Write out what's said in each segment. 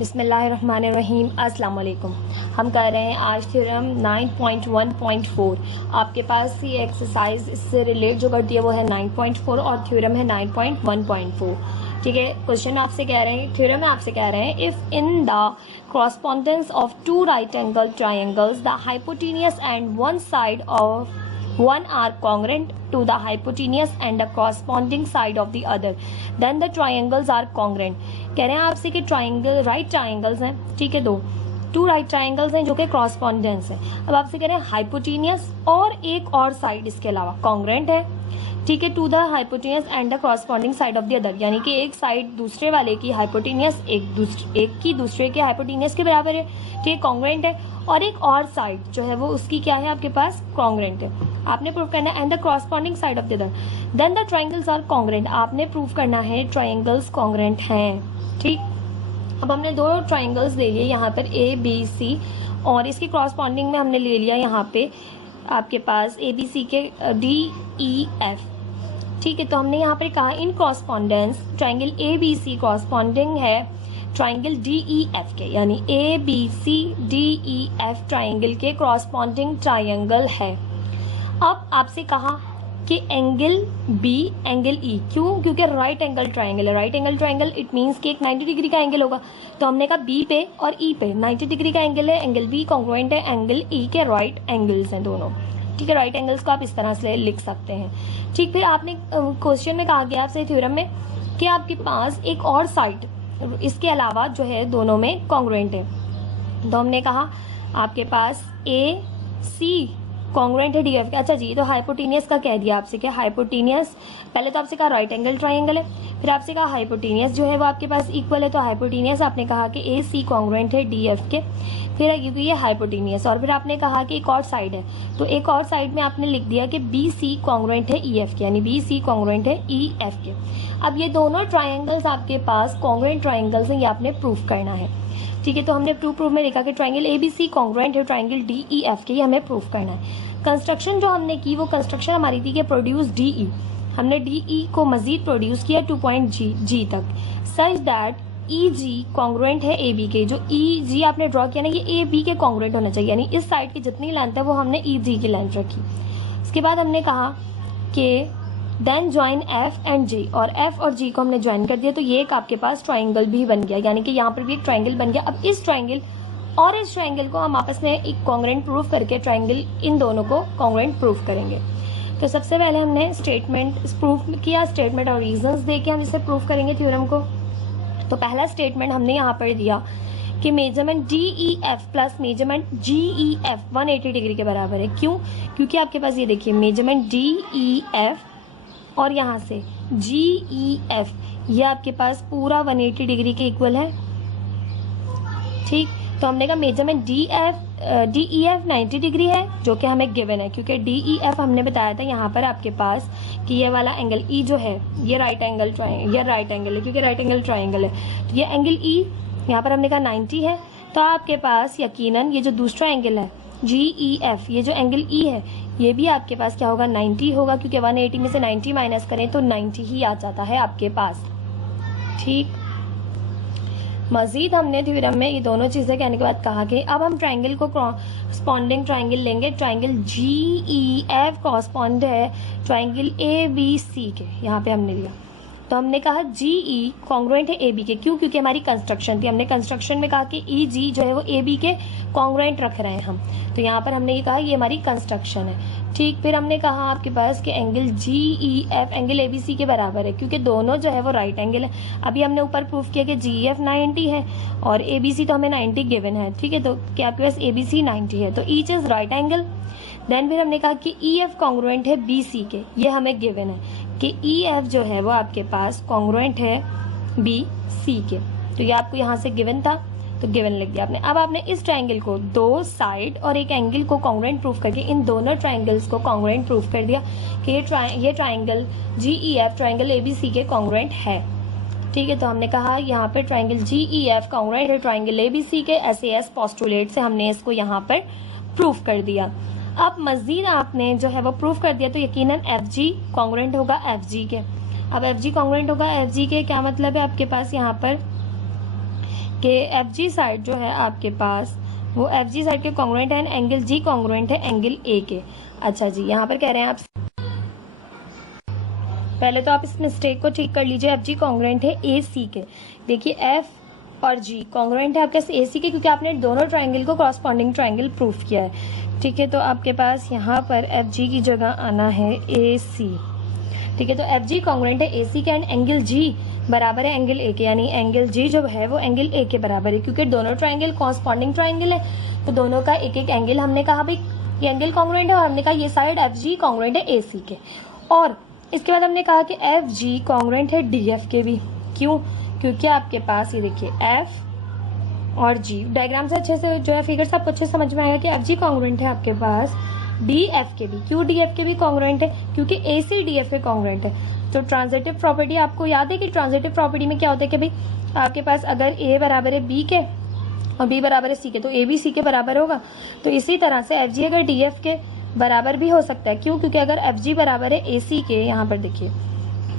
बिस्मिल्लाहिर्रहमानिर्रहीम। अस्सलाम वालेकुम। हम कर रहे हैं आज थ्योरम 9.1.4। आपके पास ये एक्सरसाइज इससे रिलेट जो करती है वो है 9.4 और थ्योरम है 9.1.4। ठीक है, क्वेश्चन आपसे कह रहे हैं, थ्योरम में आपसे कह रहे हैं if in the correspondence of two right angle triangles the hypotenuse and one side of one are congruent to the hypotenuse and the corresponding side of the other, then the triangles are congruent। कह रहे हैं आपसे कि triangle right triangles हैं, ठीक है, to right triangles हैं जो कि कॉरस्पॉन्डेंस है। अब आपसे कह रहे हैं हाइपोटेनियस और एक और साइड इसके अलावा कॉन्ग्रेंट है, ठीक है, to the hypotenuse and the corresponding side of the other, यानी कि एक साइड दूसरे वाले की हाइपोटेनियस एक की दूसरे के हाइपोटेनियस के बराबर है, ठीक है, कॉन्ग्रेंट है, और एक और साइड जो है वो उसकी क्या है आपके पास कॉन्ग्रेंट है। आपने प्रूव करना है and the corresponding side of the other, then the triangles are congruent. आपने प्रूव करना है ट्राइंगल्स कॉन्ग्रेंट हैं, ठीक। अब हमने दो ट्राइंगल्स ले लिए यहाँ पर ए बी सी, और इसके कॉरस्पॉन्डिंग में हमने ले लिया यहाँ पे आपके पास ए बी सी के डी ई एफ, ठीक है। तो हमने यहाँ पर कहा in correspondence triangle A B C corresponding है ट्राइंगल डी ई एफ के, यानी A B C D E F triangle के कॉरस्पॉन्डिंग ट्राइंगल है। अब आपसे कहा कि एंगल बी एंगल ई, क्योंकि राइट एंगल ट्राइंगल है। Right angle triangle it means कि एक 90 डिग्री का एंगल होगा, तो हमने कहा बी पे और ई पे 90 डिग्री का एंगल है, एंगल बी कॉन्ग्रुएंट है एंगल ई के, राइट एंगल्स हैं दोनों, ठीक है। राइट एंगल्स को आप इस तरह से लिख सकते हैं, ठीक। फिर आपने क्वेश्चन में कहा गया आपसे थ्योरम में कि आपके पास एक और साइड इसके अलावा जो है दोनों में कॉन्ग्रुएंट है, तो हमने कहा आपके पास ए सी कॉन्ग्रुएंट है डी एफ के। अच्छा जी, तो हाइपोटेनियस का कह दिया आपसे क्या, हाइपोटेनियस पहले तो आपसे कहा राइट एंगल ट्राइंगल है, फिर आपसे कहा हाइपोटेनियस जो है वो आपके पास इक्वल है, तो हाइपोटेनियस आपने कहा कि ए सी कॉन्ग्रुएंट है डी एफ के, फिर क्योंकि ये हाइपोटेनियस, और फिर आपने कहा कि एक और साइड है, तो एक और साइड में आपने लिख दिया कि बी सी कॉन्ग्रुएंट है ई एफ के, यानी बी सी कॉन्ग्रुएंट है ई एफ के। अब ये दोनों ट्राइंगल्स आपके पास कॉन्ग्रुएंट ट्राइंगल्स हैं, ये आपने प्रूफ करना है, ठीक है। तो हमने प्रूफ में लिखा कि triangle A B C congruent है ट्राइंगल डी ई एफ के, ये हमें प्रूफ करना है। कंस्ट्रक्शन जो हमने की वो कंस्ट्रक्शन हमारी थी कि प्रोड्यूस डी ई, हमने डी ई को मजीद प्रोड्यूस किया 2 पॉइंट जी तक, such that E ji congruent है ए बी के। जो ई जी आपने ड्रॉ किया ना, ये ए बी के कॉन्ग्रुएंट होना चाहिए, यानी इस साइड की जितनी लेंथ है वो हमने ई जी की लेंथ रखी। इसके बाद हमने कहा कि देन ज्वाइन एफ एंड जी, और एफ और जी को हमने ज्वाइन कर दिया, तो ये एक आपके पास ट्राइंगल भी बन गया, यानी कि यहाँ पर भी एक ट्राइंगल बन गया। अब इस ट्राइंगल और इस ट्राइंगल को हम आपस में एक कॉन्ग्रुएंट प्रूफ करके ट्राइंगल इन दोनों को कॉन्ग्रुएंट प्रूफ करेंगे। तो सबसे पहले हमने स्टेटमेंट प्रूफ किया, स्टेटमेंट और रीजंस देके हम इसे प्रूफ करेंगे थ्योरम को। तो पहला स्टेटमेंट हमने यहाँ पर दिया कि measurement D E F plus measurement G E F 180 degree के बराबर है। क्यों? क्योंकि आपके पास ये देखिए मेजरमेंट डी ई एफ और यहाँ से जी ई एफ, ये आपके पास पूरा 180 डिग्री के इक्वल है, ठीक। तो हमने कहा measurement D E F 90 degree है, जो कि हमें गिवन है, क्योंकि डी ई एफ हमने बताया था यहाँ पर आपके पास कि ये वाला एंगल ई जो है ये राइट एंगल है, क्योंकि राइट एंगल ट्राइंगल है, तो ये एंगल ई यहाँ पर हमने कहा 90 है। तो आपके पास यकीनन ये जो दूसरा एंगल है जी ई एफ, ये जो एंगल ई है ये भी आपके पास क्या होगा 90 होगा, क्योंकि 180 में से 90 माइनस करें तो 90 ही आ जाता है आपके पास, ठीक। मजीद हमने थ्योरम में ये दोनों चीज़ें कहने के बाद कहा कि अब हम ट्राइंगल को कॉरस्पॉन्डिंग ट्राइंगल लेंगे। Triangle G E F correspond है ट्राइंगल ए बी सी के, यहाँ पे हमने लिया, तो हमने कहा जी ई कॉन्ग्रुएंट है ए बी के। क्यों? क्योंकि हमारी कंस्ट्रक्शन थी, हमने कंस्ट्रक्शन में कहा कि ई जी जो है वो ए बी के कॉन्ग्रुएंट रख रहे हैं हम, तो यहाँ पर हमने ये कहा ये हमारी कंस्ट्रक्शन है, ठीक। फिर हमने कहा आपके पास कि angle G E F angle A B C के बराबर है, क्योंकि दोनों जो है वो राइट एंगल है। अभी हमने ऊपर प्रूफ किया कि जी ई एफ 90 है और ए बी सी तो हमें 90 गिवन है, ठीक है, तो क्या आपके पास ए बी सी 90 है, तो each is right angle. Then फिर हमने कहा कि ई एफ कॉन्ग्रुएंट है बी सी के, ये हमें गिवन है कि ई एफ जो है वो आपके पास कॉन्ग्रुएंट है बी सी के, तो ये आपको यहाँ से गिवन था, तो गिवन लिख दिया आपने। अब आपने इस ट्राइंगल को दो साइड और एक एंगल को कॉन्ग्रुएंट प्रूफ करके इन दोनों ट्राइंगल्स को कॉन्ग्रुएंट प्रूफ कर दिया कि ये triangle G E F triangle A B C के कॉन्ग्रुएंट है, ठीक है। तो हमने कहा यहाँ पे triangle G E F congruent है ट्राइंगल ए बी सी के, SAS पोस्टुलेट से हमने इसको यहाँ पर प्रूफ कर दिया। अब मजीद आपने जो है वो प्रूफ कर दिया, तो यकीनन एफ जी कॉन्ग्रुएंट होगा एफ जी के। अब एफ जी कॉन्ग्रुएंट होगा एफ जी के, क्या मतलब है आपके पास यहाँ पर कि एफ जी साइड जो है आपके पास वो एफ जी साइड के कॉन्ग्रुएंट है, एंगल जी कॉन्ग्रुएंट है एंगल ए के। अच्छा जी, यहाँ पर कह रहे हैं आप, पहले तो आप इस मिस्टेक को ठीक कर लीजिए। एफ जी कॉन्ग्रुएंट है ए सी के। देखिए एफ और जी कॉन्ग्रुएंट है आपके ए सी के, क्योंकि आपने दोनों ट्राइंगल को कॉरस्पॉन्डिंग ट्राइंगल प्रूफ किया है। ठीक है, तो आपके पास यहाँ पर एफ जी की जगह आना है ए सी। ठीक है, तो एफ जी कॉन्ग्रुएंट है ए सी के एंड एंगल जी बराबर है एंगल ए के, यानी एंगल जी जो है वो एंगल ए के बराबर है, क्योंकि दोनों ट्राइंगल कॉरस्पॉन्डिंग ट्राइंगल है। तो दोनों का एक एक एंगल हमने कहा भाई ये एंगल कॉन्ग्रुएंट है, और हमने कहा ये साइड एफ जी कॉन्ग्रुएंट है ए सी के। और इसके बाद हमने कहा कि एफ जी कॉन्ग्रुएंट है डी एफ के भी। क्यों? क्योंकि आपके पास ये देखिए एफ और जी, डायग्राम से अच्छे से जो है फिगर्स आपको अच्छे समझ में आएगा कि एफ जी कॉन्ग्रुएंट है आपके पास डी एफ के भी। क्यों डी एफ के भी कॉन्ग्रुएंट है? क्योंकि ए सी डी एफ के कॉन्ग्रुएंट है। तो ट्रांजिटिव प्रॉपर्टी आपको याद है कि ट्रांजिटिव प्रॉपर्टी में क्या होता है कि भाई आपके पास अगर ए बराबर है बी के और बी बराबर है सी के, तो ए भी सी के बराबर होगा। तो इसी तरह से एफ जी अगर डी एफ के बराबर भी हो सकता है। क्यों? क्योंकि अगर एफ जी बराबर है ए सी के, यहाँ पर देखिए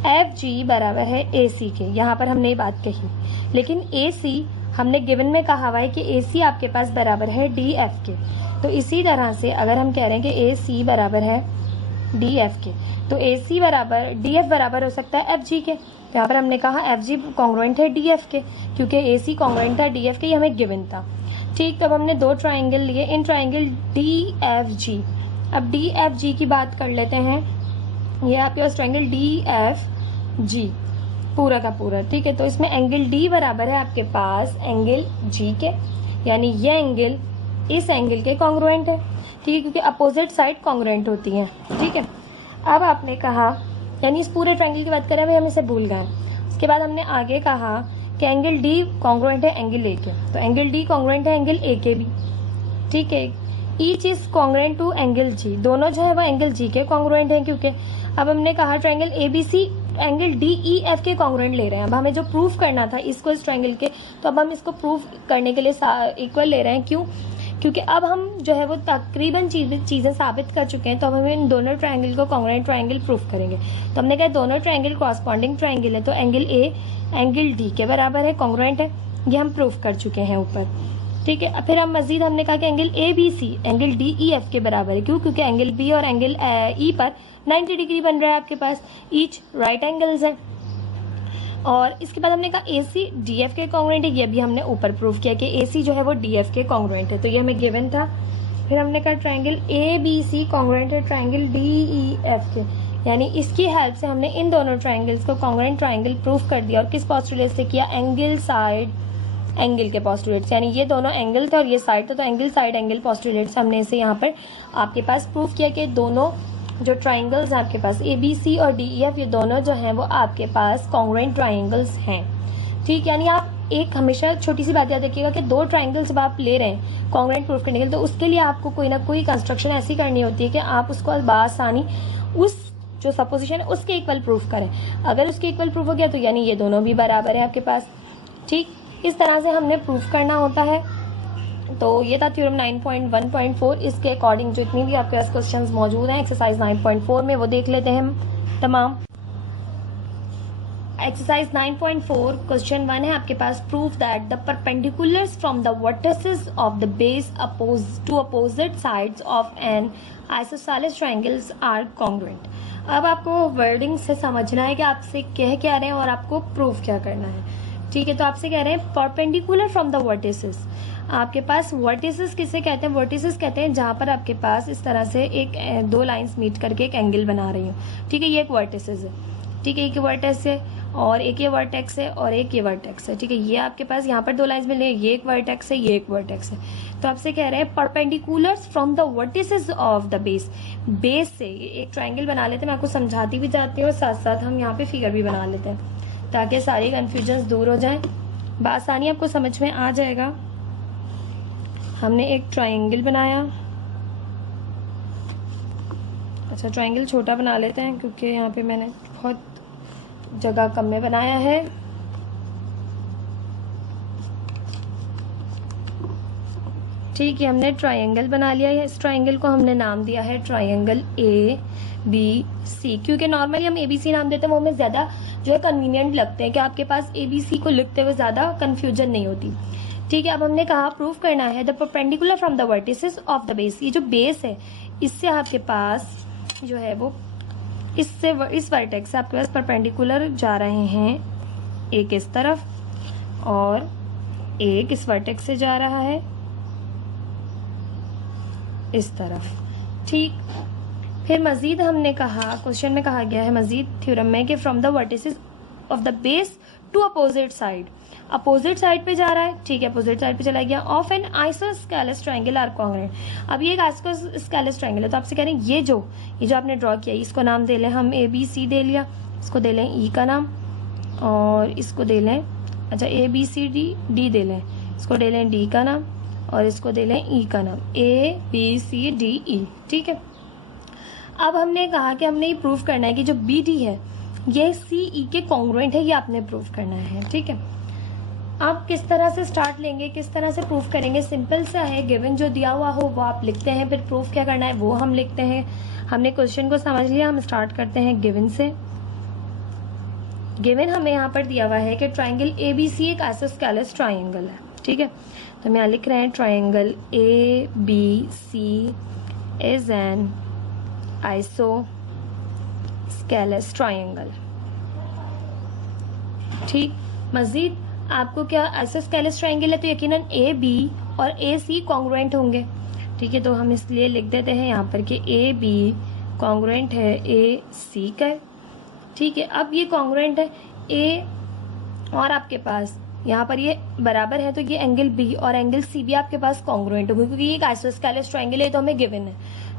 एफ जी बराबर है ए सी के, यहाँ पर हमने ये बात कही, लेकिन ए सी हमने गिवन में कहा हुआ है कि ए सी आपके पास बराबर है डी एफ के। तो इसी तरह से अगर हम कह रहे हैं कि ए सी बराबर है डी एफ के, तो ए सी बराबर डी एफ बराबर हो सकता है एफ जी के। तो यहाँ पर हमने कहा एफ जी कॉन्ग्रुएंट है डी एफ के, क्योंकि ए सी कॉन्ग्रुएंट था डी एफ के, ये हमें गिवन था। ठीक, तब हमने दो ट्राइंगल लिए, in triangle D F G. अब डी एफ जी की बात कर लेते हैं। ये आपके पास ट्राइंगल डी एफ जी पूरा का पूरा। ठीक है, तो इसमें एंगल डी बराबर है आपके पास एंगल जी के, यानी ये एंगल इस एंगल के कॉन्ग्रुएंट है। ठीक है, क्योंकि अपोजिट साइड कॉन्ग्रुएंट होती हैं। ठीक है, अब आपने कहा, यानी इस पूरे ट्राइंगल की बात करें, भाई हम इसे भूल गए। उसके बाद हमने आगे कहा कि एंगल डी कॉन्ग्रुएंट है एंगल ए के, तो एंगल डी कॉन्ग्रुएंट है एंगल ए के भी। ठीक है, each is congruent to angle G, दोनों जो है वो एंगल जी के कॉन्ग्रुएंट हैं। क्योंकि अब हमने कहा triangle A B C angle D E F के कॉन्ग्रुएंट ले रहे हैं। अब हमें जो प्रूफ करना था इसको इस ट्राइंगल के, तो अब हम इसको प्रूफ करने के लिए इक्वल ले रहे हैं। क्यों? क्योंकि अब हम जो है वो तकरीबन चीज़ें साबित कर चुके हैं, तो अब हम इन दोनों ट्राइंगल को कॉन्ग्रुएंट ट्राइंगल प्रूफ करेंगे। तो हमने कहा दोनों ट्राइंगल कॉरस्पॉन्डिंग ट्राइंगल है, तो एंगल ए एंगल डी के बराबर है, कॉन्ग्रुएंट है, ये हम प्रूफ कर चुके हैं ऊपर। ठीक है, फिर हम मजीद हमने कहा कि angle A B C angle D E F के बराबर है। क्यों? क्योंकि एंगल बी और एंगल ई पर 90 डिग्री बन रहा है आपके पास, ईच राइट एंगल्स है। और इसके बाद हमने कहा ए सी डी एफ के कॉन्ग्रुएंट है, ये भी हमने ऊपर प्रूफ किया कि ए सी जो है वो डी एफ के कॉन्ग्रुएंट है, तो ये हमें गिवन था। फिर हमने कहा triangle A B C congruent है ट्राइंगल डी ई एफ के, यानी इसकी हेल्प से हमने इन दोनों ट्राइंगल्स को कॉन्ग्रुएंट ट्राइंगल प्रूफ कर दिया। और किस पोस्टुलेट से किया? एंगल साइड एंगल के पोस्टुलेट से, यानी ये दोनों एंगल थे और ये साइड था, तो एंगल साइड एंगल पोस्टुलेट से हमने इसे यहाँ पर आपके पास प्रूफ किया कि दोनों जो ट्राइंगल्स हैं आपके पास ए बी सी और डी ई एफ, ये दोनों जो हैं वो आपके पास कॉन्ग्रुएंट ट्राइंगल्स हैं। ठीक, यानी आप एक हमेशा छोटी सी बात याद रखिएगा कि दो ट्राइंगल्स जब आप ले रहे हैं कॉन्ग्रुएंट प्रूफ करने के लिए, तो उसके लिए आपको कोई ना कोई कंस्ट्रक्शन ऐसी करनी होती है कि आप उसको बआसानी उस जो सपोजिशन है उसके इक्वल प्रूफ करें। अगर उसके इक्वल प्रूफ हो गया तो यानी ये दोनों भी बराबर है आपके पास। ठीक, इस तरह से हमने प्रूफ करना होता है। तो ये था थ्योरम 9.1.4। इसके अकॉर्डिंग जो इतनी भी आपके पास क्वेश्चंस मौजूद हैं एक्सरसाइज 9.4 में, वो देख लेते हैं हम तमाम। एक्सरसाइज 9.4 क्वेश्चन 1 है आपके पास, prove that the perpendiculars from the vertices of the base to opposite sides of an isosceles triangles are congruent. अब आपको वर्डिंग से समझना है कि आपसे कह क्या रहे हैं और आपको प्रूफ क्या करना है। ठीक है, तो आपसे कह रहे हैं परपेंडिकुलर फ्रॉम द वर्टिसेस। आपके पास वर्टिसेस किसे कहते हैं? वर्टिसेस कहते हैं जहाँ पर आपके पास इस तरह से एक दो लाइंस मीट करके एक एंगल बना रही हो। ठीक है, ये एक वर्टिसेस है। ठीक है, एक वर्टेक्स है और एक ये वर्टेक्स है और एक ये वर्टेक्स है। ठीक है, ये आपके पास यहाँ पर दो लाइंस मिल रही है, ये एक वर्टेक्स है, ये एक वर्टेक्स है। तो आपसे कह रहे हैं perpendiculars from the vertices of the base. Base से एक ट्राइंगल बना लेते हैं, मैं आपको समझाती भी जाती हूँ और साथ साथ हम यहाँ पे फिगर भी बना लेते हैं ताकि सारी कन्फ्यूजन्स दूर हो जाए, बआसानी आपको समझ में आ जाएगा। हमने एक ट्राइंगल बनाया। अच्छा, ट्राइंगल छोटा बना लेते हैं क्योंकि यहाँ पे मैंने बहुत जगह कम में बनाया है। ठीक है, हमने ट्राइंगल बना लिया है। इस ट्राइंगल को हमने नाम दिया है ट्राइंगल ए बी सी, क्योंकि नॉर्मली हम ए बी सी नाम देते हैं वो हमें ज़्यादा जो है कन्वीनियंट लगते हैं कि आपके पास ABC को लिखते हुए ज़्यादा कन्फ्यूजन नहीं होती। ठीक है, अब हमने कहा प्रूव करना है the perpendicular from the vertices of the base. ये जो बेस है इससे आपके पास जो है वो इस वर्टेक्स से आपके पास परपेंडिकुलर जा रहे हैं, एक इस तरफ और एक इस वर्टेक्स से जा रहा है इस तरफ। ठीक, फिर मजीद हमने कहा, क्वेश्चन में कहा गया है मजीद थ्योरम में कि from the vertices of the base to opposite side, opposite side पे जा रहा है। ठीक है, अपोजिट साइड पे चला गया। Of an isosceles triangle are congruent. अब ये एक आइसोस्केलस ट्रायंगल है, तो आपसे कह रहे हैं ये जो आपने ड्रॉ किया इसको नाम दे लें हम ABC दे लिया, इसको दे लें E का नाम और इसको दे लें अच्छा ABCD दे लें, इसको दे लें D का नाम और इसको दे लें E का नाम, ABCDE। ठीक है, अब हमने कहा कि हमने ये प्रूफ करना है कि जो BD है ये CE के कॉन्ग्रुएंट है, ये आपने प्रूफ करना है। ठीक है, आप किस तरह से स्टार्ट लेंगे, किस तरह से प्रूफ करेंगे, सिंपल सा है, गिवन जो दिया हुआ हो वो आप लिखते हैं, फिर प्रूफ क्या करना है वो हम लिखते हैं। हमने क्वेश्चन को समझ लिया, हम स्टार्ट करते हैं गिवन से। गिवन हमें यहाँ पर दिया हुआ है कि ट्राइंगल ABC एक आइसोस्केलस ट्राइंगल है। ठीक है, तो हम यहाँ लिख रहे हैं triangle ABC is an isosceles triangle. ठीक, मजीद आपको क्या आइसोस्केलस ट्राइंगल है तो यकीनन AB और AC कॉन्ग्रुएंट होंगे। ठीक है, तो हम इसलिए लिख देते हैं यहाँ पर कि AB कॉन्ग्रुएंट है AC का। ठीक है, अब ये कॉन्ग्रुएंट है A और आपके पास यहाँ पर ये बराबर है तो ये एंगल B और एंगल C भी आपके पास कॉन्ग्रुएंट होंगे क्योंकि ये एक आइसोस्केलस ट्राइंगल है, तो हमें गिवन है।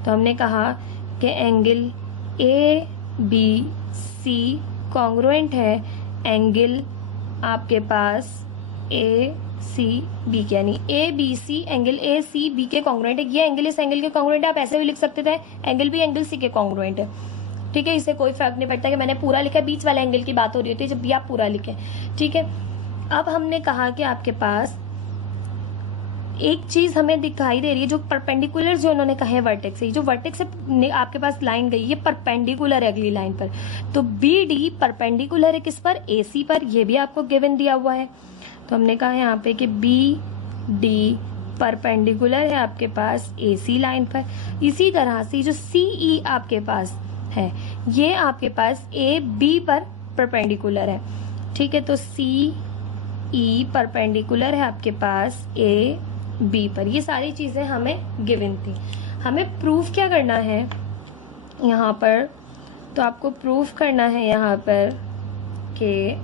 तो हमने कहा कि एंगल ABC कॉन्ग्रुएंट है एंगल आपके पास ACB के, यानी ABC एंगल ACB के कॉन्ग्रुएंट है। ये एंगल इस एंगल के कॉन्ग्रुएंट है, आप ऐसे भी लिख सकते थे एंगल भी एंगल C के कॉन्ग्रुएंट है। ठीक है, इससे कोई फर्क नहीं पड़ता कि मैंने पूरा लिखा, बीच वाले एंगल की बात हो रही होती है जब भी आप पूरा लिखें। ठीक है, अब हमने कहा कि आपके पास एक चीज हमें दिखाई दे रही है जो परपेंडिकुलर जो उन्होंने कहा है वर्टेक्स से, जो वर्टेक्स से आपके पास लाइन गई ये परपेंडिकुलर है अगली लाइन पर, तो BD परपेंडिकुलर है किस पर, AC पर, ये भी आपको गिवन दिया हुआ है। तो हमने कहा यहाँ पे कि BD परपेंडिकुलर है आपके पास AC लाइन पर। इसी तरह से जो CE आपके पास है ये आपके पास AB पर परपेंडिकुलर है। ठीक है, तो CE परपेंडिकुलर है आपके पास AB पर। ये सारी चीजें हमें गिवन थी। हमें प्रूफ क्या करना है यहाँ पर, तो आपको प्रूफ करना है यहाँ पर कि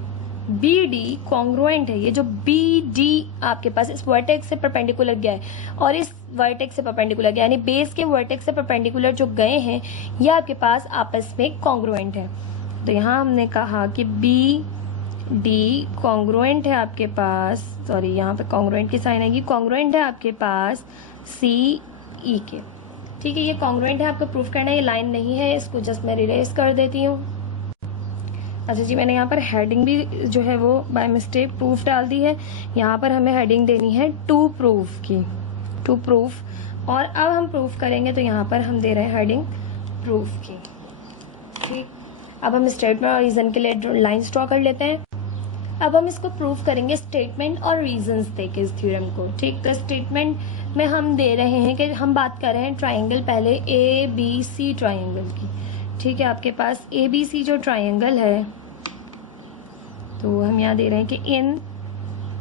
BD कॉन्ग्रुएंट है। ये जो BD आपके पास इस वर्टेक्स से परपेंडिकुलर गया है और इस वर्टेक्स से परपेंडिकुलर गया, यानी बेस के वर्टेक्स से परपेंडिकुलर जो गए हैं ये आपके पास आपस में कॉन्ग्रुएंट है। तो यहाँ हमने कहा कि BD कॉन्ग्रुएंट है आपके पास, सॉरी यहाँ पे कॉन्ग्रुएंट की साइन आएगी, कॉन्ग्रुएंट है आपके पास CE के। ठीक है, ये कॉन्ग्रुएंट है, आपको प्रूफ करना है, ये लाइन नहीं है, इसको जस्ट मैं इरेज कर देती हूँ। अच्छा जी, मैंने यहाँ पर हेडिंग भी जो है वो बाय मिस्टेक प्रूफ डाल दी है। यहाँ पर हमें हेडिंग देनी है टू प्रूफ की, टू प्रूफ, और अब हम प्रूफ करेंगे तो यहाँ पर हम दे रहे हैं हेडिंग प्रूफ की। ठीक, अब हम स्टेटमेंट और रीजन के लिए लाइन्स ड्रॉ कर लेते हैं। अब हम इसको प्रूफ करेंगे स्टेटमेंट और रीजंस देके इस थ्योरम को। ठीक, तो स्टेटमेंट में हम दे रहे हैं कि हम बात कर रहे हैं ट्राइंगल पहले ABC ट्राइंगल की। ठीक है, आपके पास ABC जो ट्राइंगल है तो हम यहाँ दे रहे हैं कि इन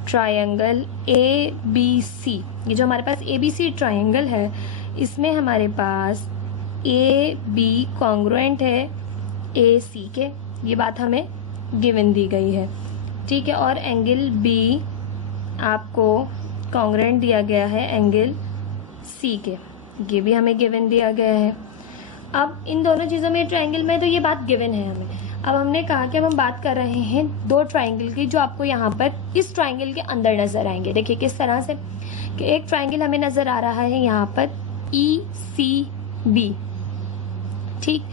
ट्राइंगल ABC, ये जो हमारे पास ABC ट्राइंगल है इसमें हमारे पास AB कॉन्ग्रुएंट है AC के, ये बात हमें गिवन दी गई है। ठीक है, और एंगल B आपको कॉन्ग्रुएंट दिया गया है एंगल C के, ये भी हमें गिवन दिया गया है। अब इन दोनों चीज़ों में ट्राइंगल में तो ये बात गिवन है हमें। अब हमने कहा कि अब हम बात कर रहे हैं दो ट्राइंगल की जो आपको यहाँ पर इस ट्राइंगल के अंदर नजर आएंगे। देखिए किस तरह से कि एक ट्राइंगल हमें नजर आ रहा है यहाँ पर ECB। ठीक,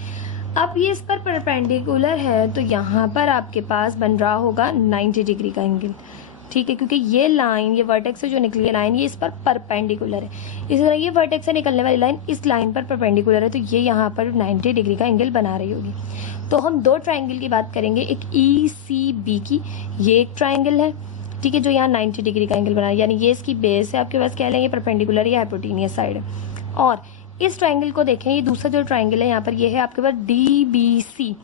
अब ये इस पर परपेंडिकुलर है तो यहाँ पर आपके पास बन रहा होगा 90 डिग्री का एंगल। ठीक है, क्योंकि ये लाइन, ये वर्टेक्स से जो निकली है लाइन, ये इस पर परपेंडिकुलर है। इसी तरह ये वर्टेक्स से निकलने वाली लाइन इस लाइन पर परपेंडिकुलर है तो ये यहाँ पर 90 डिग्री का एंगल बना रही होगी। तो हम दो ट्राइंगल की बात करेंगे, एक ECB की, ये एक ट्राइंगल है, ठीक है, जो यहाँ 90 डिग्री का एंगल बना है, यानी ये इसकी बेस है आपके पास, कह लेंगे परपेंडिकुलर या हाइपोटेनियस साइड है। और इस ट्राइंगल को देखें, ये दूसरा जो ट्राइंगल है यहाँ पर ये है आपके पास DBC,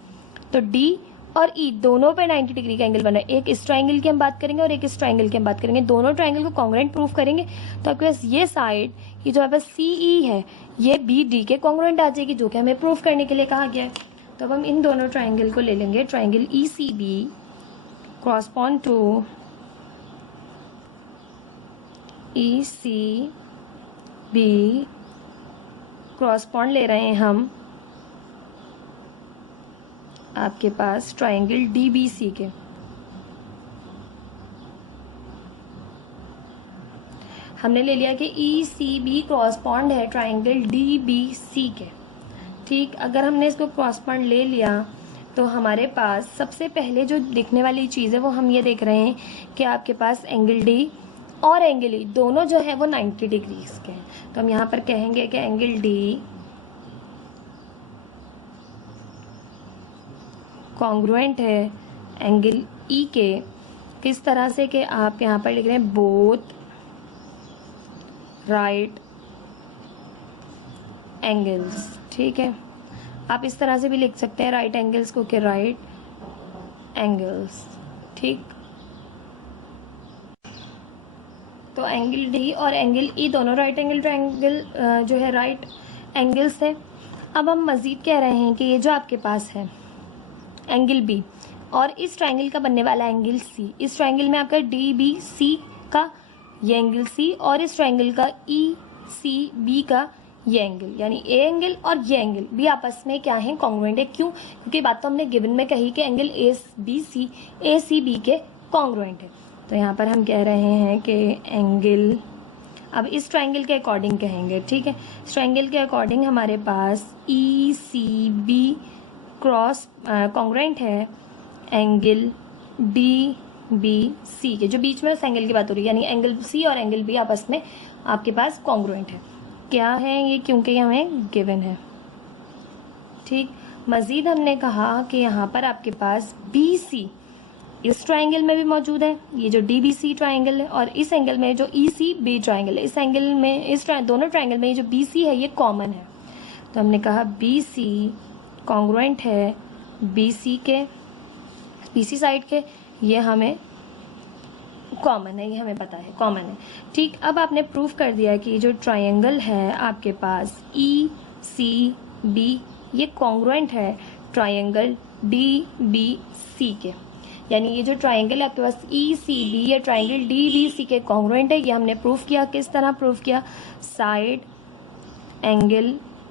तो D और E दोनों पे 90 डिग्री का एंगल बना है। एक इस ट्राइंगल की हम बात करेंगे और एक इस ट्राइंगल की हम बात करेंगे, दोनों ट्राइंगल को कॉन्ग्रुएंट प्रूफ करेंगे। तो आपके पास ये साइड, ये जो आपके पास CE है, ये BD के कॉन्ग्रुएंट आ जाएगी, जो कि हमें प्रूफ करने के लिए कहा गया है। तो अब हम इन दोनों ट्राइंगल को ले लेंगे, triangle ECB correspond to ECB correspond ले रहे हैं हम आपके पास ट्राइंगल DBC के। हमने ले लिया कि ECB कॉरस्पॉन्ड है ट्राइंगल DBC के, ठीक। अगर हमने इसको कॉरस्पॉन्ड ले लिया तो हमारे पास सबसे पहले जो दिखने वाली चीज़ है वो हम ये देख रहे हैं कि आपके पास एंगल D और एंगल E दोनों जो है वो 90 डिग्रीज के हैं। तो हम यहाँ पर कहेंगे कि एंगल D कॉन्ग्रुएंट है एंगल E के, किस तरह से कि आप यहाँ पर लिख रहे हैं बोथ राइट एंगल्स, ठीक है। आप इस तरह से भी लिख सकते हैं राइट एंगल्स को कि राइट एंगल्स, ठीक। तो एंगल D और एंगल E दोनों राइट एंगल ट्रायंगल जो है राइट एंगल्स है। अब हम मज़ीद कह रहे हैं कि ये जो आपके पास है एंगल B और इस ट्रायंगल का बनने वाला एंगल C, इस ट्रायंगल में आपका DBC का ये एंगल C और इस ट्रायंगल का ECB का ये एंगल, यानी ए एंगल और ये एंगल भी आपस में क्या है, कॉन्ग्रुएंट है। क्यों? क्योंकि बात तो हमने गिवन में कही कि एंगल ACBC ACB के कॉन्ग्रुएंट है। तो यहाँ पर हम कह रहे हैं कि एंगल, अब इस ट्रायंगल के अकॉर्डिंग कहेंगे, ठीक है। इस ट्रायंगल के अकॉर्डिंग हमारे पास ECB क्रॉस कॉन्ग्रुएंट है एंगल DBC के, जो बीच में उस एंगल की बात हो रही है, यानी एंगल C और एंगल B आपस में आपके पास कॉन्ग्रुएंट है। क्या है ये? क्योंकि हमें गिवन है, ठीक। मज़ीद हमने कहा कि यहाँ पर आपके पास BC इस ट्रायंगल में भी मौजूद है, ये जो DBC ट्रायंगल है, और इस एंगल में जो ECB ट्रायंगल है, इस एंगल में दोनों ट्रायंगल में ये जो BC है ये कॉमन है। तो हमने कहा BC कॉन्ग्रुएंट है BC साइड के, ये हमें कॉमन है, ये हमें पता है कॉमन है, ठीक। अब आपने प्रूफ कर दिया कि जो ट्रायंगल है आपके पास ECB ये कॉन्ग्रुएंट है ट्रायंगल DBC के, यानी ये जो ट्रायंगल है आपके पास ECB या ट्रायंगल DBC के कॉन्ग्रुएंट है। ये हमने प्रूफ किया। किस तरह प्रूफ किया? साइड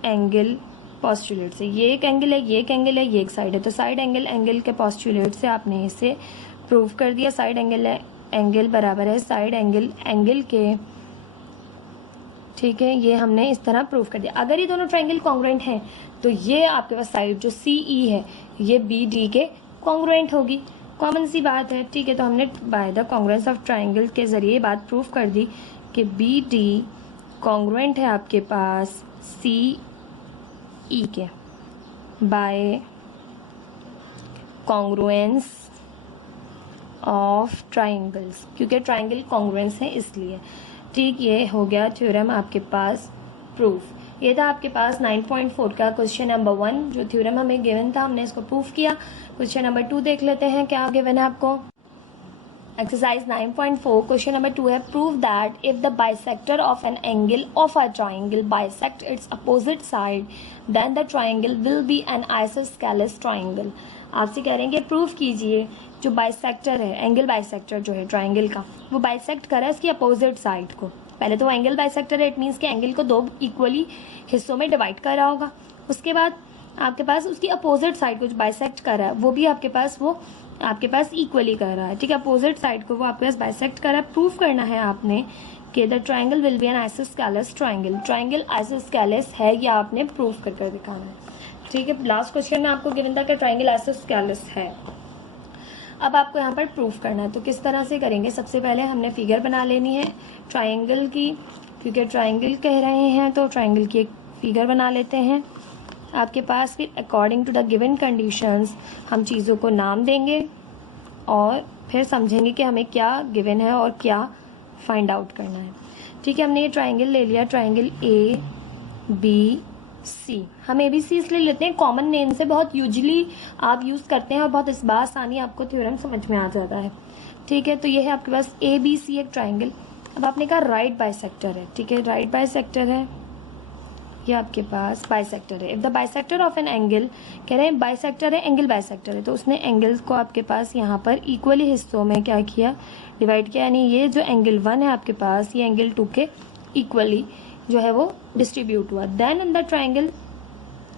एंगल पोस्टुलेट से। ये एक एंगल है, ये एक एंगल है, ये एक साइड है, तो साइड एंगल के पोस्टुलेट से आपने इसे प्रूफ कर दिया। साइड एंगल बराबर है साइड एंगल के, ठीक है। ये हमने इस तरह प्रूफ कर दिया। अगर ये दोनों ट्रायंगल कॉन्ग्रुएंट हैं तो ये आपके पास साइड जो CE है ये BD के कॉन्ग्रुएंट होगी। कॉमन सी बात है, ठीक है। तो हमने bye the congruence of triangle के जरिए बात प्रूफ कर दी कि BD कॉन्ग्रुएंट है आपके पास CE के बाय कॉन्ग्रुएंस ऑफ ट्रायंगल्स, क्योंकि ट्रायंगल कॉन्ग्रुएंस है इसलिए, ठीक। ये हो गया थ्योरम आपके पास प्रूफ। ये था आपके पास 9.4 का क्वेश्चन नंबर 1, जो थ्योरम हमें गिवन था, हमने इसको प्रूफ किया। क्वेश्चन नंबर 2 देख लेते हैं क्या गिवन है आपको। एक्सरसाइज 9.4 क्वेश्चन नंबर 2 है, prove that if the bisector of an angle of a triangle bisect its opposite side then the triangle will be an isosceles triangle. आपसे कह रहे हैं कि प्रूफ कीजिए जो बाइसेक्टर है, एंगल बाइसेक्टर जो है ट्राइंगल का, वो बाइसेक्ट कर रहा है इसकी अपोजिट साइड को। पहले तो वो एंगल बाइसेक्टर है, इट मीन्स कि एंगल को 2 इक्वली हिस्सों में डिवाइड कर रहा होगा। उसके बाद आपके पास उसकी अपोजिट साइड को जो बाइसेक्ट कर रहा है वो भी आपके पास इक्वली कर रहा है, ठीक है। अपोजिट साइड को वो आपके पास बाइसेक्ट कर रहा है। प्रूफ करना है आपने कि the triangle will be an isosceles triangle. Triangle isosceles है, या आपने प्रूफ कर दिखाना है, ठीक है। लास्ट क्वेश्चन में आपको गिवन था कि ट्राइंगल आइसोस्केलस है। अब आपको यहाँ पर प्रूफ करना है, तो किस तरह से करेंगे? सबसे पहले हमने फिगर बना लेनी है ट्राइंगल की, क्योंकि ट्राइंगल कह रहे हैं तो ट्राइंगल की एक फिगर बना लेते हैं। आपके पास फिर according to the given conditions हम चीज़ों को नाम देंगे और फिर समझेंगे कि हमें क्या गिवन है और क्या फाइंड आउट करना है। ठीक है, हमने ये ट्राइंगल ले लिया, ट्राइंगल ABC। हम ABC इसलिए लेते हैं कॉमन नेम से, बहुत यूजली आप यूज़ करते हैं और बहुत इस बार आसानी आपको थ्योरम समझ में आ जाता है। ठीक है, तो ये है आपके पास ABC एक ट्राइंगल। अब आपने कहा राइट बाइसेक्टर है। ठीक है, राइट बाइसेक्टर है, ये आपके पास बाइसेक्टर है। If the bisector of an angle, कह रहे हैं बाइसेक्टर है, एंगल बाइसेक्टर है, तो उसने एंगल्स को आपके पास यहाँ पर इक्वली हिस्सों में क्या किया, डिवाइड किया। यानी ये जो एंगल 1 है आपके पास, ये एंगल 2 के इक्वली जो है वो डिस्ट्रीब्यूट हुआ। Then in the triangle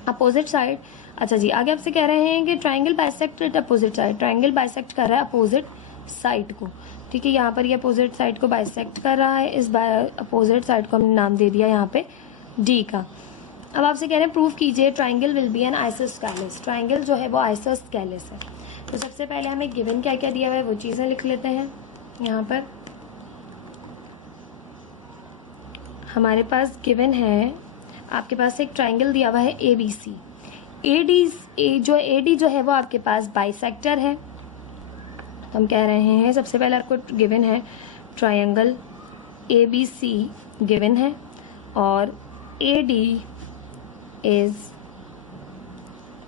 opposite side, अच्छा जी आगे आपसे कह रहे हैं कि triangle bisect at opposite side, triangle bisect कर रहा है अपोजिट साइड को। ठीक है, यहाँ पर ये अपोजिट साइड को बाइसेक्ट कर रहा है, इस अपोजिट साइड को हमने नाम दे दिया यहाँ पे डी का। अब आपसे कह रहे हैं प्रूफ कीजिए triangle will be an isosceles, triangle जो है वो आइसोस्केलेस है। तो सबसे पहले हमें गिवन क्या क्या दिया हुआ है वो चीज़ें लिख लेते हैं। यहाँ पर हमारे पास गिवन है, आपके पास एक ट्राइंगल दिया हुआ है ABC। AD जो है वो आपके पास बाइसेक्टर है। तो हम कह रहे हैं सबसे पहले आपको गिवन है ट्राइंगल ABC गिवन है और AD is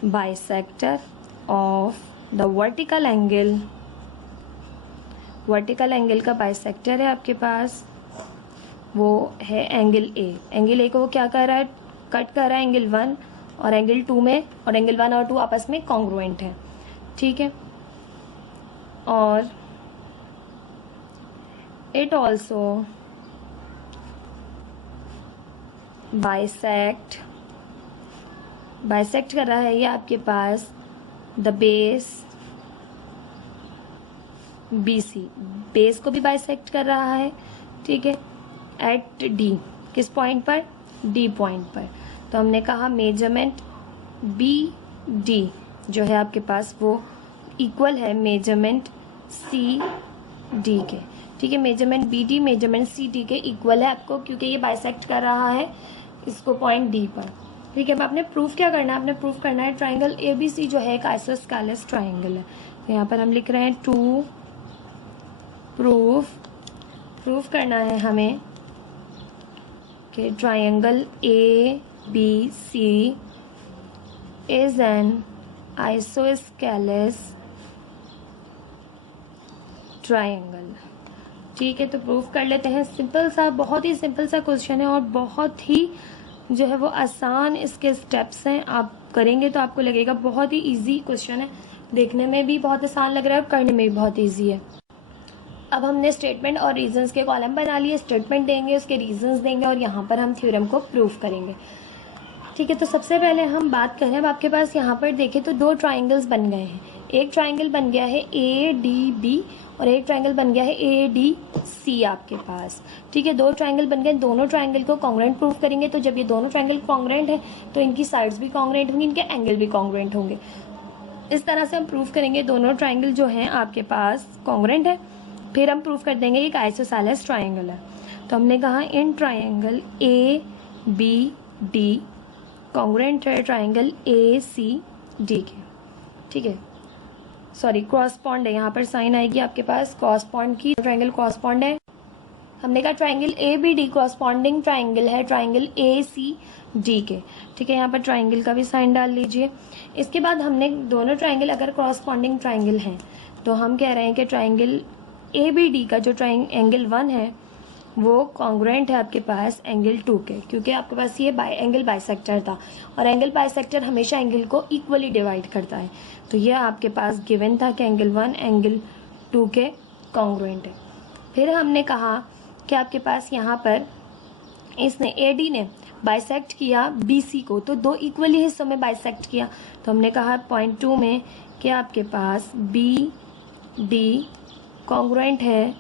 bisector of the vertical angle, vertical angle का बाइसेक्टर है आपके पास, वो है एंगल A। एंगल A को वो क्या कर रहा है, कट कर रहा है एंगल 1 और एंगल 2 में, और एंगल 1 और 2 आपस में कॉन्ग्रुएंट है। ठीक है, और इट ऑल्सो बाइसेक्ट कर रहा है ये आपके पास द बेस BC, बेस को भी बाइसेक्ट कर रहा है। ठीक है, एट D, किस पॉइंट पर, D पॉइंट पर। तो हमने कहा मेजरमेंट BD जो है आपके पास वो इक्वल है मेजरमेंट CD के। ठीक है, मेजरमेंट BD मेजरमेंट CD के इक्वल है आपको, क्योंकि ये बाइसेक्ट कर रहा है इसको पॉइंट D पर। ठीक है, अब आपने प्रूफ क्या करना है, आपने प्रूफ करना है ट्राइंगल ABC जो है एक आइसोस्केलेस ट्राइंगल है। तो यहाँ पर हम लिख रहे हैं टू प्रूफ करना है हमें कि triangle ABC is an isosceles triangle. ठीक है, तो प्रूफ कर लेते हैं। सिंपल सा, बहुत ही सिंपल सा क्वेश्चन है और बहुत ही जो है वो आसान इसके स्टेप्स हैं। आप करेंगे तो आपको लगेगा बहुत ही इजी क्वेश्चन है, देखने में भी बहुत आसान लग रहा है और करने में भी बहुत इजी है। अब हमने स्टेटमेंट और रीजंस के कॉलम बना लिए, स्टेटमेंट देंगे, उसके रीजंस देंगे और यहाँ पर हम थ्योरम को प्रूफ करेंगे। ठीक है, तो सबसे पहले हम बात करें, अब आपके पास यहाँ पर देखें तो दो ट्राइंगल्स बन गए हैं। एक ट्राइंगल बन गया है ADB और एक ट्राइंगल बन गया है ADC आपके पास। ठीक है, दो ट्राइंगल बन गए, दोनों ट्राइंगल को कॉन्ग्रुएंट प्रूफ करेंगे। तो जब ये दोनों ट्राइंगल कॉन्ग्रुएंट है तो इनकी साइड्स भी कॉन्ग्रुएंट होंगी, इनके एंगल भी कॉन्ग्रुएंट होंगे। इस तरह से हम प्रूफ करेंगे दोनों ट्राइंगल जो हैं आपके पास कॉन्ग्रुएंट है। फिर हम प्रूफ कर देंगे एक आइसोसेलेस ट्राइंगल है। तो हमने कहा इन ट्राइंगल ABD कॉन्ग्रुएंट है ट्राइंगल ACD के। ठीक है, सॉरी क्रॉसपॉन्ड है, यहाँ पर साइन आएगी आपके पास क्रॉसपॉन्ड की, ट्राइंगल क्रॉसपॉन्ड है। हमने कहा ट्राइंगल ABD क्रॉसपॉन्डिंग ट्राइंगल है ट्राइंगल ACD के। ठीक है, यहाँ पर ट्राइंगल का भी साइन डाल लीजिए। इसके बाद हमने दोनों ट्राइंगल अगर क्रॉसपॉन्डिंग ट्राइंगल हैं तो हम कह रहे हैं कि ट्राइंगल ABD का जो एंगल 1 है वो कॉन्ग्रुएंट है आपके पास एंगल 2 के, क्योंकि आपके पास ये एंगल बाइसेक्टर था और एंगल बाइसेक्टर हमेशा एंगल को इक्वली डिवाइड करता है। तो ये आपके पास गिवन था कि एंगल 1 एंगल 2 के कॉन्ग्रुएंट है। फिर हमने कहा कि आपके पास यहाँ पर इसने AD ने बाइसेक्ट किया BC को, तो दो इक्वली हिस्सों में बाइसेक्ट किया। तो हमने कहा पॉइंट 2 में कि आपके पास BD कॉन्ग्रुएंट है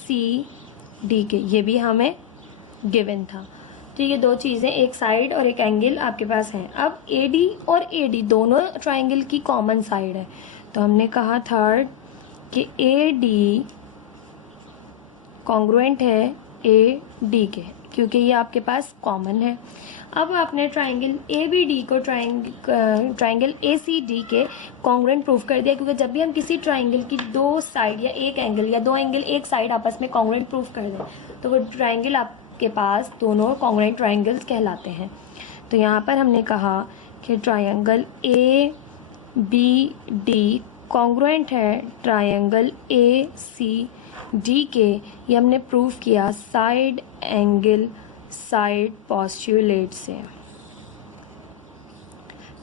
CD के, ये भी हमें गिवन था। ठीक है, दो चीज़ें, एक साइड और एक एंगल आपके पास हैं। अब AD और AD दोनों ट्राइंगल की कॉमन साइड है। तो हमने कहा थर्ड कि AD कॉन्ग्रुएंट है AD के, क्योंकि ये आपके पास कॉमन है। अब आपने ट्राइंगल ए बी डी को ट्राइंगल ए सी डी के कॉन्ग्रुएंट प्रूफ कर दिया, क्योंकि जब भी हम किसी ट्राइंगल की दो साइड या एक एंगल या दो एंगल एक साइड आपस में कॉन्ग्रुएंट प्रूफ कर दें तो वो ट्राइंगल आपके पास दोनों कॉन्ग्रुएंट ट्राइंगल्स कहलाते हैं। तो यहाँ पर हमने कहा कि triangle A B D congruent है ट्राइंगल ए सी डी के। ये हमने प्रूफ किया साइड एंगल साइड पोस्टुलेट से।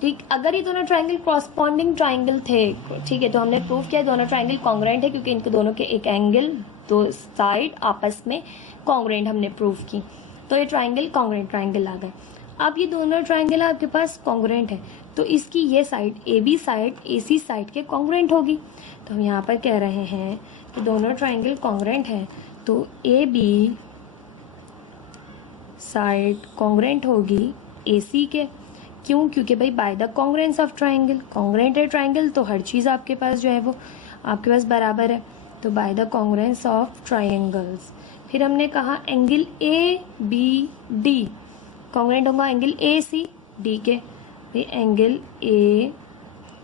ठीक, अगर ये दोनों ट्राइंगल कॉरस्पॉन्डिंग ट्राइंगल थे, ठीक है, तो हमने प्रूफ किया दोनों ट्राइंगल कॉन्ग्रुएंट है क्योंकि इनके दोनों के एक एंगल दो साइड आपस में कॉन्ग्रुएंट हमने प्रूफ की, तो ये ट्राइंगल कॉन्ग्रुएंट ट्राइंगल आ गए। अब ये दोनों ट्राइंगल आपके पास कॉन्ग्रुएंट है तो इसकी ये side A B side A C side के कॉन्ग्रुएंट होगी। तो हम यहाँ पर कह रहे हैं कि दोनों ट्राइंगल कॉन्ग्रुएंट है तो ए बी साइड कॉन्ग्रुएंट होगी ए सी के। क्यों? क्योंकि भाई bye the congruence of triangle, congruent है ट्राइंगल तो हर चीज़ आपके पास जो है वो आपके पास बराबर है, तो by the congruence of triangles. फिर हमने कहा angle A B D congruent होगा एंगल ए सी डी के। Angle A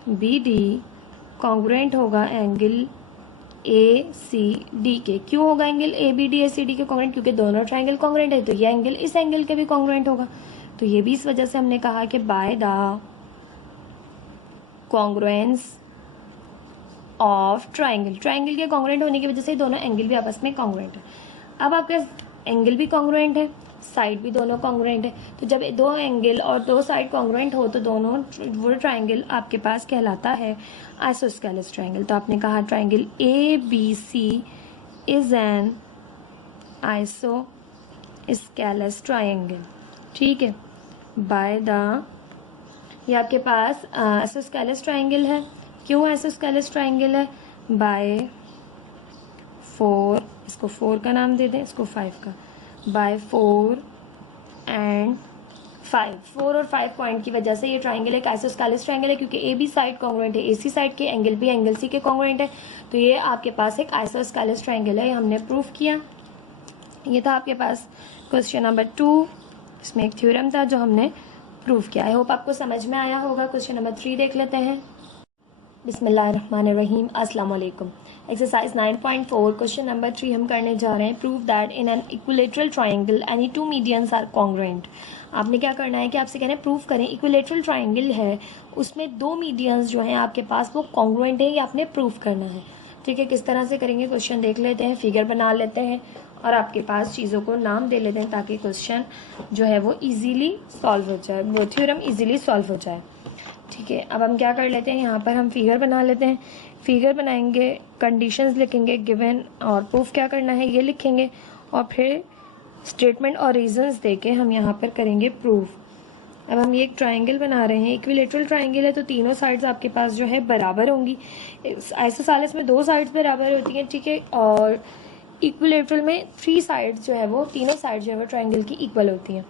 B D congruent होगा एंगल ए सी डी के। क्यों होगा angle A B D A C D के कॉन्ग्रुएंट? क्योंकि दोनों ट्राइंगल कॉन्ग्रुएंट है तो ये एंगल इस एंगल के भी कॉन्ग्रुएंट होगा। तो ये भी इस वजह से हमने कहा कि bye the congruence of triangle, triangle के कॉन्ग्रुएंट होने की वजह से दोनों एंगल भी आपस में कॉन्ग्रुएंट है। अब आपके एंगल भी कॉन्ग्रुएंट है, साइड भी दोनों कॉन्ग्रुएंट है, तो जब दो एंगल और दो साइड कॉन्ग्रुएंट हो तो दोनों वो ट्राइंगल आपके पास कहलाता है आइसोस्केलेस ट्राइंगल। तो आपने कहा triangle A B C is an isosceles triangle. ठीक है, बाय द, ये आपके पास आइसोस्केलेस ट्राइंगल है। क्यों आइसोस्केलेस ट्राइंगल है? बाय 4, इसको 4 का नाम दे दें, इसको 5 का, बाय 4 एंड 5, 4 और 5 पॉइंट की वजह से ये ट्राइंगल एक आइसोस्केलेस ट्राइंगल है, क्योंकि ए बी साइड कॉन्ग्रुएंट है ए सी साइड के, एंगल भी एंगल सी के कॉन्ग्रुएंट है, तो ये आपके पास एक आइसोस्केलेस ट्राइंगल है। ये हमने प्रूफ किया। ये था आपके पास क्वेश्चन नंबर 2, इसमें एक थ्योरम था जो हमने प्रूफ किया। आई होप आपको समझ में आया होगा। क्वेश्चन नंबर 3 देख लेते हैं। बिस्मिल्लाहिर्रहमानिर्रहीम, अस्सलाम वालेकुम। एक्सरसाइज 9.4 क्वेश्चन नंबर 3 हम करने जा रहे हैं। Prove that in an equilateral triangle any two medians are congruent. आपने क्या करना है कि आपसे कहना है प्रूफ करें इक्विलेटरल ट्राइंगल है उसमें दो मीडियंस जो हैं आपके पास वो कॉन्ग्रुएंट है, ये आपने प्रूफ करना है। ठीक है, किस तरह से करेंगे क्वेश्चन देख लेते हैं। फिगर बना लेते हैं और आपके पास चीज़ों को नाम दे लेते हैं ताकि क्वेश्चन जो है वो ईजीली सॉल्व हो जाए, वो थ्योरम ईजीली सॉल्व हो जाए। ठीक है, अब हम क्या कर लेते हैं, यहाँ पर हम फिगर बना लेते हैं। फिगर बनाएंगे, कंडीशंस लिखेंगे गिवन, और प्रूफ क्या करना है ये लिखेंगे, और फिर स्टेटमेंट और रीजंस देके हम यहाँ पर करेंगे प्रूफ। अब हम ये एक ट्राइंगल बना रहे हैं, इक्विलेटरल ट्राइंगल है तो तीनों साइड्स आपके पास जो है बराबर होंगी। आइसोसेलेस में 2 साइड्स बराबर होती हैं, ठीक है, और इक्विलेटरल में 3 साइड्स जो है वो तीनों साइड्स जो है वो ट्राइंगल की इक्वल होती हैं।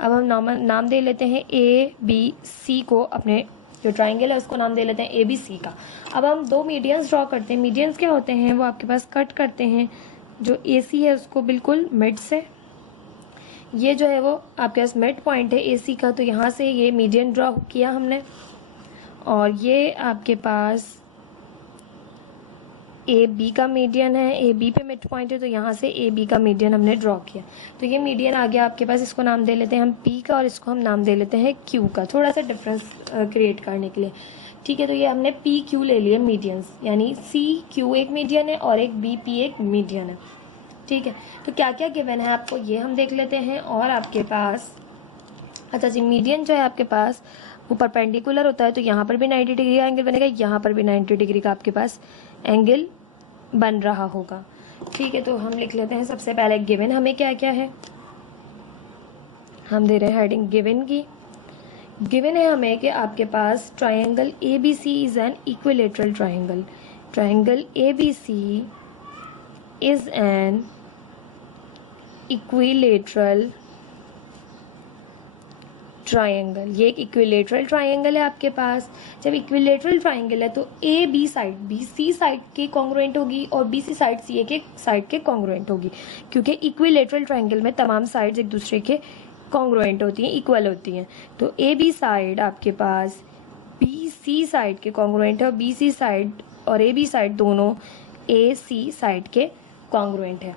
अब हम नाम दे लेते हैं ए बी सी को, अपने जो ट्राइंगल है उसको नाम दे लेते हैं ए बी सी का। अब हम 2 मीडियंस ड्रॉ करते हैं। मीडियंस क्या होते हैं, वो आपके पास कट करते हैं जो ए सी है उसको बिल्कुल मिड से। ये जो है वो आपके पास मिड पॉइंट है ए सी का, तो यहाँ से ये मीडियन ड्रॉ किया हमने, और ये आपके पास ए बी का मीडियन है, ए बी पे मिड पॉइंट है तो यहाँ से ए बी का मीडियन हमने ड्रॉ किया। तो ये मीडियन आ गया आपके पास, इसको नाम दे लेते हैं हम पी का, और इसको हम नाम दे लेते हैं क्यू का, थोड़ा सा डिफरेंस क्रिएट करने के लिए। ठीक है, तो ये हमने पी क्यू ले लिए मीडियंस, यानी सी क्यू एक मीडियन है और एक बी पी एक मीडियन है। ठीक है, तो क्या क्या गिवन है आपको ये हम देख लेते हैं। और आपके पास अच्छा जी, मीडियन जो है आपके पास वो परपेंडिकुलर होता है, तो यहाँ पर भी 90 डिग्री का एंगल बनेगा, यहाँ पर भी 90 डिग्री का आपके पास एंगल बन रहा होगा। ठीक है, तो हम लिख लेते हैं सबसे पहले गिवन हमें क्या क्या है। हम दे रहे हैं हेडिंग गिवन की। गिवन है हमें कि आपके पास triangle A B C is an equilateral triangle. Triangle A B C is an equilateral triangle, ये एक इक्विलेटरल ट्रायंगल है आपके पास। जब इक्विलेटरल ट्रायंगल है तो A B side B C side के कॉन्ग्रुएंट होगी और बी सी साइड सी ए के साइड के कॉन्ग्रुएंट होगी, क्योंकि इक्विलेटरल ट्रायंगल में तमाम साइड्स एक दूसरे के कॉन्ग्रुएंट होती हैं, इक्वल होती हैं। तो ए बी साइड आपके पास बी सी साइड के कॉन्ग्रुएंट है और बी सी साइड और ए बी साइड दोनों ए सी साइड के कॉन्ग्रुएंट है।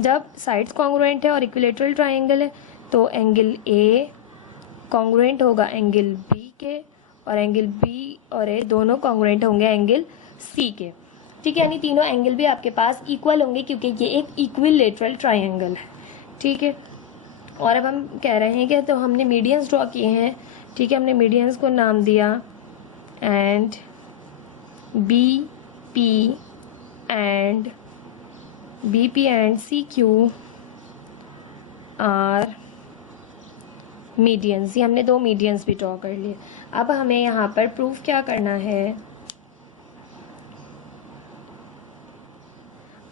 जब साइड्स कॉन्ग्रुएंट है और इक्विलेटरल ट्रायंगल है तो एंगल ए कॉन्ग्रुएंट होगा एंगल बी के, और एंगल बी और ए दोनों कॉन्ग्रुएंट होंगे एंगल सी के। ठीक है, यानी तीनों एंगल भी आपके पास इक्वल होंगे क्योंकि ये एक इक्विलेटरल ट्रायंगल है। ठीक है, और अब हम कह रहे हैं कि तो हमने मीडियंस ड्रॉ किए हैं। ठीक है, हमने मीडियंस को नाम दिया and B P and C Q are medians. ये हमने दो मीडियंस भी ड्रॉ कर लिए। अब हमें यहाँ पर प्रूफ क्या करना है,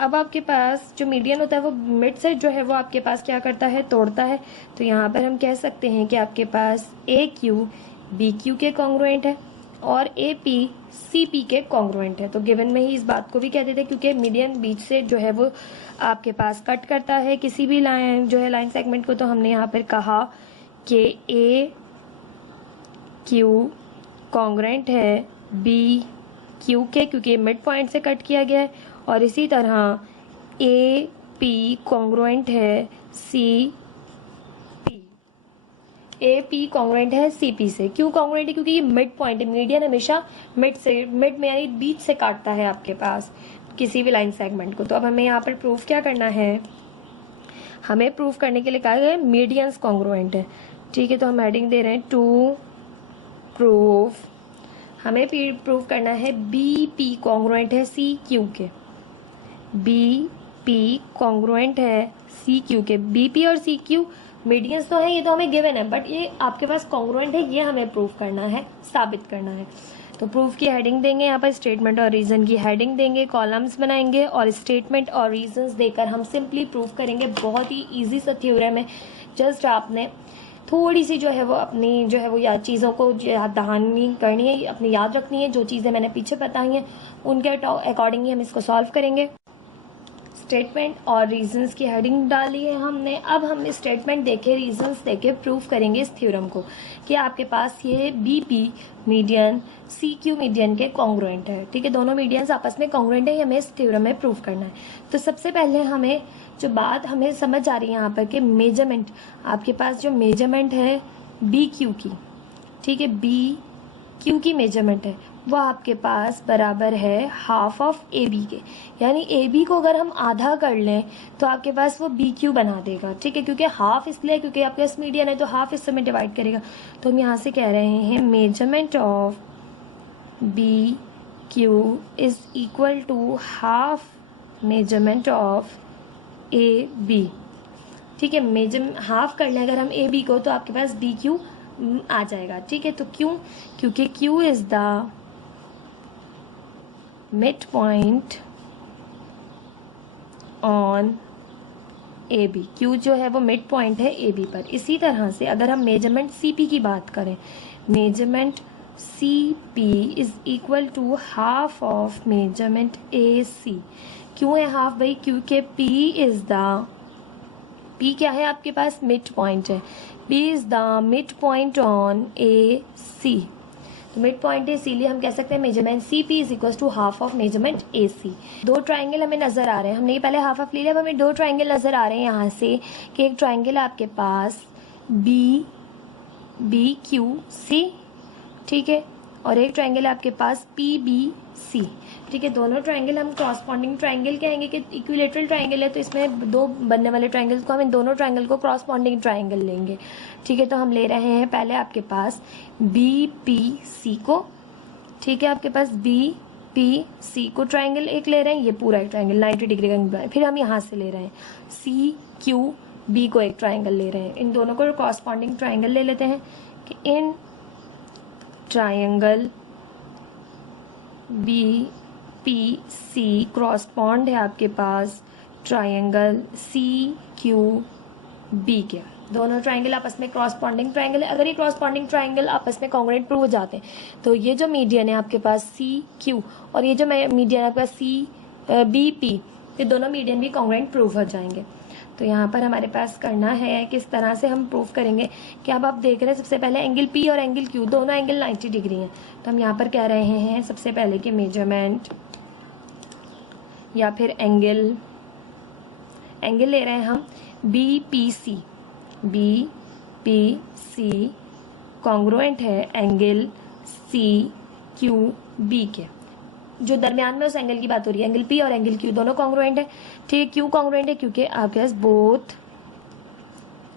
अब आपके पास जो मीडियन होता है वो मिड से जो है वो आपके पास क्या करता है, तोड़ता है। तो यहाँ पर हम कह सकते हैं कि आपके पास ए क्यू बी क्यू के कॉन्ग्रुएंट है और ए पी सी पी के कॉन्ग्रुएंट है। तो गिवन में ही इस बात को भी कहते थे क्योंकि मीडियन बीच से जो है वो आपके पास कट करता है किसी भी लाइन जो है लाइन सेगमेंट को। तो हमने यहाँ पर कहा कि ए क्यू कॉन्ग्रुएंट है बी क्यू के, क्योंकि मिड पॉइंट से कट किया गया है, और इसी तरह ए पी कॉन्ग्रुएंट है C P, A P congruent है सी पी से। क्यों कॉन्ग्रुएंट है, क्योंकि ये मिड पॉइंट है। मीडियन हमेशा मिड में यानी बीच से काटता है आपके पास किसी भी लाइन सेगमेंट को। तो अब हमें यहाँ पर प्रूफ क्या करना है, हमें प्रूफ करने के लिए कहा गया है मीडियंस कॉन्ग्रुएंट है। ठीक है, तो हम हेडिंग दे रहे हैं टू प्रूफ, हमें प्रूफ करना है बी पी कॉन्ग्रुएंट है सी क्यू के, बी पी कॉन्ग्रुएंट है सी क्यू के। बी पी और सी क्यू मीडियंस तो है, ये तो हमें गिवन है, बट ये आपके पास कॉन्ग्रुएंट है, ये हमें प्रूफ करना है, साबित करना है। तो प्रूफ की हेडिंग देंगे, यहाँ पर स्टेटमेंट और रीजन की हेडिंग देंगे, कॉलम्स बनाएंगे और स्टेटमेंट और रीजंस देकर हम सिंपली प्रूफ करेंगे। बहुत ही ईजी सा थ्योरम है, जस्ट आपने थोड़ी सी जो है वो अपनी जो है वो याद चीज़ों को याद दहानी करनी है, अपनी याद रखनी है। जो चीज़ें मैंने पीछे बताई हैं उनके अकॉर्डिंग ही हम इसको सॉल्व करेंगे। स्टेटमेंट और रीजंस की हेडिंग डाली है हमने। अब हम स्टेटमेंट देखे रीजंस देखे प्रूफ करेंगे इस थ्योरम को कि आपके पास ये B P median C Q median के कॉन्ग्रुएंट है। ठीक है, दोनों मीडियंस आपस में कॉन्ग्रुएंट है, ये हमें इस थ्योरम में प्रूफ करना है। तो सबसे पहले हमें जो बात हमें समझ आ रही है यहाँ पर कि मेजरमेंट, आपके पास जो मेजरमेंट है बी क्यू की, ठीक है, बी क्यू की मेजरमेंट है वो आपके पास बराबर है हाफ ऑफ ए बी के। यानी ए बी को अगर हम आधा कर लें तो आपके पास वो बी क्यू बना देगा। ठीक है, क्योंकि हाफ इसलिए क्योंकि आपके पास मीडियन है तो हाफ इस समय डिवाइड करेगा। तो हम यहाँ से कह रहे हैं measurement of B Q is equal to half measurement of A B. ठीक है, मेजर हाफ कर लें अगर हम ए बी को तो आपके पास बी क्यू आ जाएगा। ठीक है, तो क्यों, क्योंकि Q is the mid point on A B, Q जो है वो मिड पॉइंट है ए बी पर। इसी तरह से अगर हम मेजरमेंट सी पी की बात करें, measurement C P is equal to half of measurement A C. क्यों है हाफ भाई, क्योंकि पी इज द, पी क्या है आपके पास, मिड पॉइंट है, P is the mid point on A C. तो मिड पॉइंट है इसीलिए हम कह सकते हैं measurement C P is equal to half of measurement A C. दो ट्राइंगल हमें नजर आ रहे हैं, हमने ये पहले हाफ ऑफ ले लिया, अब हमें दो ट्राइंगल नजर आ रहे हैं यहाँ से कि एक ट्राइंगल आपके पास बी बी क्यू सी, ठीक है, और एक ट्राइंगल आपके पास पी बी सी। ठीक है, दोनों ट्राइंगल हम क्रॉसपॉन्डिंग ट्राइंगल कहेंगे कि इक्विलेटरल ट्राइंगल है, तो इसमें दो बनने वाले ट्राइंगल्स को हम इन दोनों ट्राइंगल को क्रॉसपॉन्डिंग ट्राइंगल लेंगे। ठीक है, तो हम ले रहे हैं पहले आपके पास बी पी सी को। ठीक है, आपके पास बी पी सी को ट्राइंगल एक ले रहे हैं, ये पूरा एक ट्राइंगल 90 डिग्री का एंगल। फिर हम यहाँ से ले रहे हैं सी क्यू बी को एक ट्राइंगल ले रहे हैं। इन दोनों को क्रॉसपॉन्डिंग ट्राइंगल ले लेते हैं कि in triangle B P C correspond है आपके पास ट्राइंगल सी क्यू बी के। दोनों ट्राइंगल आपस में क्रॉसपॉन्डिंग ट्राइंगल है। अगर ये क्रॉसपॉन्डिंग ट्राइंगल आपस में कॉन्ग्रुएंट प्रूव हो जाते हैं तो ये जो मीडियन है आपके पास सी क्यू और ये जो मीडियन है आपके पास सी बी पी, ये दोनों मीडियन भी कॉन्ग्रुएंट प्रूव हो जाएंगे। तो यहाँ पर हमारे पास करना है किस तरह से हम प्रूव करेंगे कि अब आप देख रहे हैं सबसे पहले एंगल पी और एंगल क्यू दोनों एंगल 90 डिग्री हैं। तो हम यहाँ पर कह रहे हैं सबसे पहले कि मेजरमेंट या फिर एंगल ले रहे हैं हम बी पी सी कॉन्ग्रुएंट है एंगल सी क्यू बी के। जो दरमियान में उस एंगल की बात हो रही है, एंगल पी और एंगल क्यू दोनों कॉन्ग्रुएंट है। ठीक, क्यों कॉन्ग्रुएंट है? क्योंकि आपके पास बोथ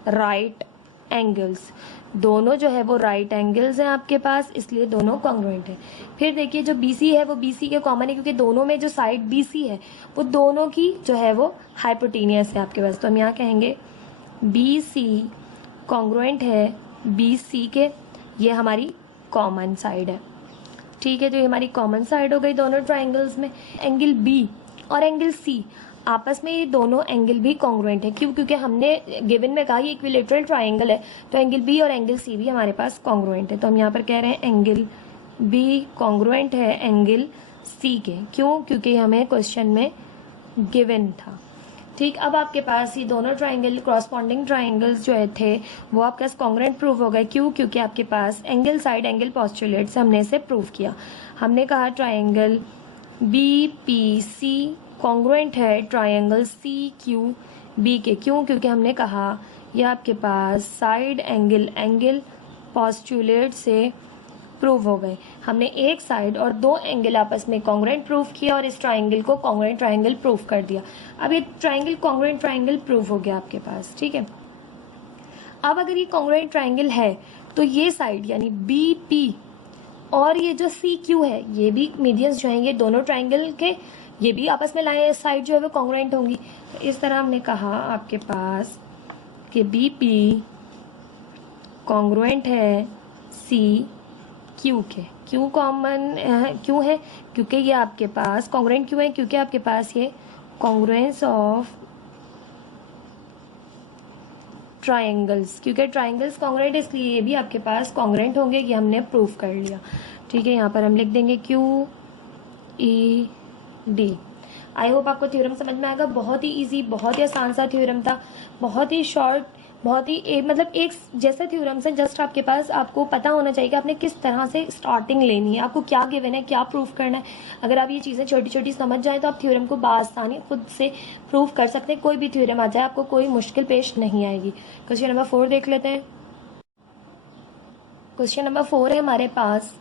राइट एंगल्स, दोनों जो है वो राइट एंगल्स हैं आपके पास, इसलिए दोनों कॉन्ग्रुएंट है। फिर देखिए जो BC है वो BC के कॉमन है क्योंकि दोनों में जो साइड BC है वो दोनों की जो है वो हाइपोटेनियस है आपके पास। तो हम यहाँ कहेंगे BC कॉन्ग्रुएंट है BC के, ये हमारी कॉमन साइड है। ठीक है, तो ये हमारी कॉमन साइड हो गई दोनों ट्राइंगल्स में। एंगल B और एंगल C आपस में ये दोनों एंगल भी कॉन्ग्रुएंट है। क्यों? क्योंकि हमने गिवन में कहा ये इक्विलेटरल ट्राइंगल है, तो एंगल B और एंगल C भी हमारे पास कॉन्ग्रुएंट है। तो हम यहाँ पर कह रहे हैं एंगल B कॉन्ग्रुएंट है एंगल C के। क्यों? क्योंकि हमें क्वेश्चन में गिवन था। ठीक, अब आपके पास ये दोनों ट्राइंगल क्रॉसपॉन्डिंग ट्राइंगल्स जो थे वो आपके पास कॉन्ग्रुएंट प्रूव हो गए। क्यों? क्योंकि आपके पास एंगल साइड एंगल पोस्टुलेट से हमने इसे प्रूव किया। हमने कहा ट्राइंगल BPC कॉन्ग्रुएंट है ट्राइंगल CQB के। क्यों? क्योंकि हमने कहा यह आपके पास साइड एंगल पोस्टुलेट से प्रूव हो गए। हमने एक साइड और दो एंगल आपस में कॉन्ग्रुएंट प्रूव किया और इस ट्राइंगल को कॉन्ग्रुएंट ट्राइंगल प्रूव कर दिया। अब ये ट्राइंगल कॉन्ग्रुएंट ट्राइंगल प्रूव हो गया आपके पास। ठीक है, अब अगर ये कॉन्ग्रुएंट ट्राइंगल है तो ये साइड यानी BP और ये जो CQ है ये भी मीडियंस जो हैं ये दोनों ट्राइंगल के ये भी आपस में लाए साइड जो है वो कॉन्ग्रुएंट होंगी। तो इस तरह हमने कहा आपके पास कि BP कॉन्ग्रुएंट है CQ के। क्यों कॉमन क्यों है? क्योंकि ये आपके पास कॉन्ग्रुएंट क्यों है? क्योंकि आपके पास ये कॉन्ग्रुएंस ऑफ ट्राइंगल्स, क्योंकि ट्राइंगल्स कॉन्ग्रुएंट इसलिए ये भी आपके पास कॉन्ग्रुएंट होंगे, ये हमने प्रूव कर लिया। ठीक है, यहाँ पर हम लिख देंगे QED। आई होप आपको थ्योरम समझ में आएगा। बहुत ही इजी, बहुत ही आसान सा थ्योरम था, बहुत ही शॉर्ट, बहुत ही मतलब एक जैसे थ्योरम से जस्ट आपके पास आपको पता होना चाहिए कि आपने किस तरह से स्टार्टिंग लेनी है, आपको क्या गिवन है, क्या प्रूफ करना है। अगर आप ये चीज़ें छोटी छोटी समझ जाए तो आप थ्योरम को बआसानी खुद से प्रूफ कर सकते हैं। कोई भी थ्योरम आ जाए आपको कोई मुश्किल पेश नहीं आएगी। क्वेश्चन नंबर 4 देख लेते हैं। क्वेश्चन नंबर 4 है हमारे पास,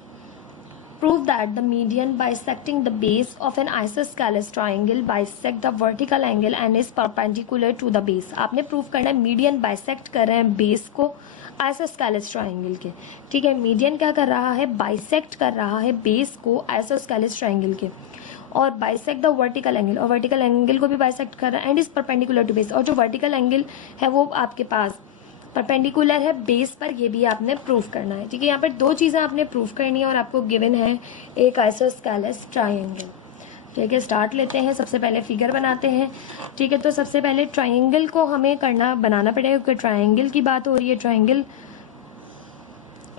prove that the median bisecting the base of an isosceles triangle bisect the vertical angle and is perpendicular to the base। आपने प्रूव करना है मीडियन बाइसेक्ट कर रहे हैं बेस को आइसोस्केलेस ट्राइंगल के। ठीक है, मीडियन क्या कर रहा है? बाइसेक्ट कर रहा है बेस को आइसोस्केलेस ट्राइंगल के और बाइसेक्ट द वर्टिकल एंगल, और वर्टिकल एंगल को भी बाइसेक्ट कर रहा है and is perpendicular to base. और जो वर्टिकल एंगल है वो आपके पास परपेंडिकुलर है बेस पर, ये भी आपने प्रूफ करना है। ठीक है, यहाँ पर दो चीज़ें आपने प्रूफ करनी है और आपको गिवन है एक आइसोस्केलेस ट्राइंगल। ठीक है, स्टार्ट लेते हैं। सबसे पहले फिगर बनाते हैं। ठीक है, तो सबसे पहले ट्राइंगल को हमें बनाना पड़ेगा क्योंकि ट्राइंगल की बात हो रही है। ट्राइंगल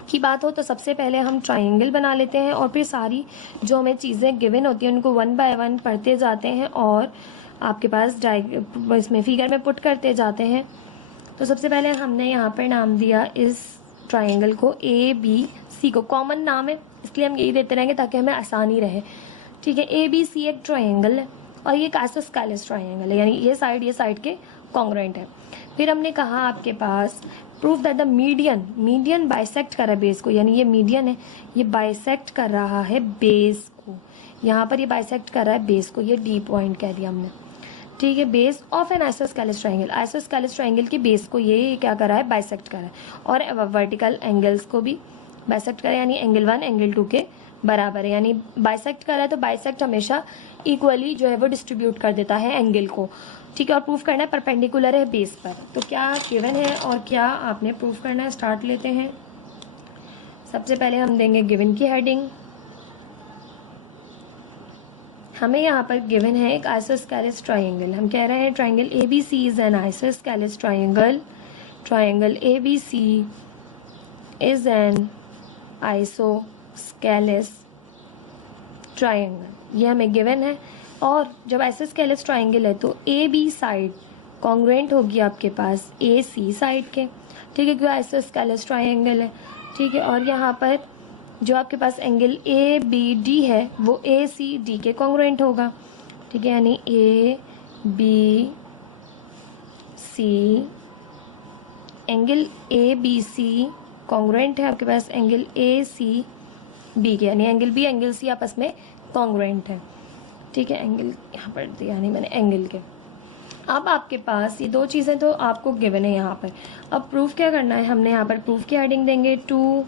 की बात हो तो सबसे पहले हम ट्राइंगल बना लेते हैं और फिर सारी जो हमें चीज़ें गिवन होती हैं उनको 1 बाय 1 पढ़ते जाते हैं और आपके पास इसमें फिगर में पुट करते जाते हैं। तो सबसे पहले हमने यहाँ पर नाम दिया इस ट्राइंगल को ABC को, कॉमन नाम है इसलिए हम यही देते रहेंगे ताकि हमें आसानी रहे। ठीक है, ABC एक ट्राइंगल है और ये आइसोस्केलेस ट्राइंगल है, यानी ये साइड के कॉन्ग्रुएंट है। फिर हमने कहा आपके पास prove that the median bisect कर रहा है बेस को, यानी ये मीडियन है ये बाइसेक्ट कर रहा है बेस को, यहाँ पर ये बाइसेक्ट कर रहा है बेस को, ये D पॉइंट कह दिया हमने। ठीक है, base of an isosceles triangle, isosceles triangle की बेस को ये क्या कर रहा है? बाइसेक्ट कर रहा है और वर्टिकल एंगल्स को भी बाइसेक्ट कर रहा है, यानी एंगल 1 एंगल 2 के बराबर है। यानी बाइसेक्ट कर रहा है तो बाइसेक्ट हमेशा इक्वली जो है वो डिस्ट्रीब्यूट कर देता है एंगल को। ठीक है, और प्रूफ करना है परपेंडिकुलर है बेस पर। तो क्या गिवन है और क्या आपने प्रूफ करना है, स्टार्ट लेते हैं। सबसे पहले हम देंगे गिवन की हेडिंग। हमें यहाँ पर गिवन है एक आइसोस्केलेस ट्राइंगल। हम कह रहे हैं triangle ABC is an isosceles triangle. Triangle ABC is an isosceles triangle, ये हमें गिवन है। और जब आइसोस्केलेस ट्राइंगल है तो AB साइड कॉन्ग्रुएंट होगी आपके पास AC साइड के, ठीक है, क्योंकि आइसोस्केलेस ट्राइंगल है, ठीक है। और यहाँ पर जो आपके पास एंगल ABD है वो ACD के कॉन्ग्रुएंट होगा, ठीक है, यानी ABC एंगल ABC कॉन्ग्रुएंट है आपके पास एंगल ACB के, यानी एंगल B एंगल C आपस में कॉन्ग्रुएंट है, ठीक है। एंगल यहाँ पर दिया यानी मैंने एंगल के। अब आपके पास ये दो चीज़ें तो आपको गिवन है यहाँ पर। अब प्रूफ क्या करना है, हमने यहाँ पर प्रूफ की हेडिंग देंगे टू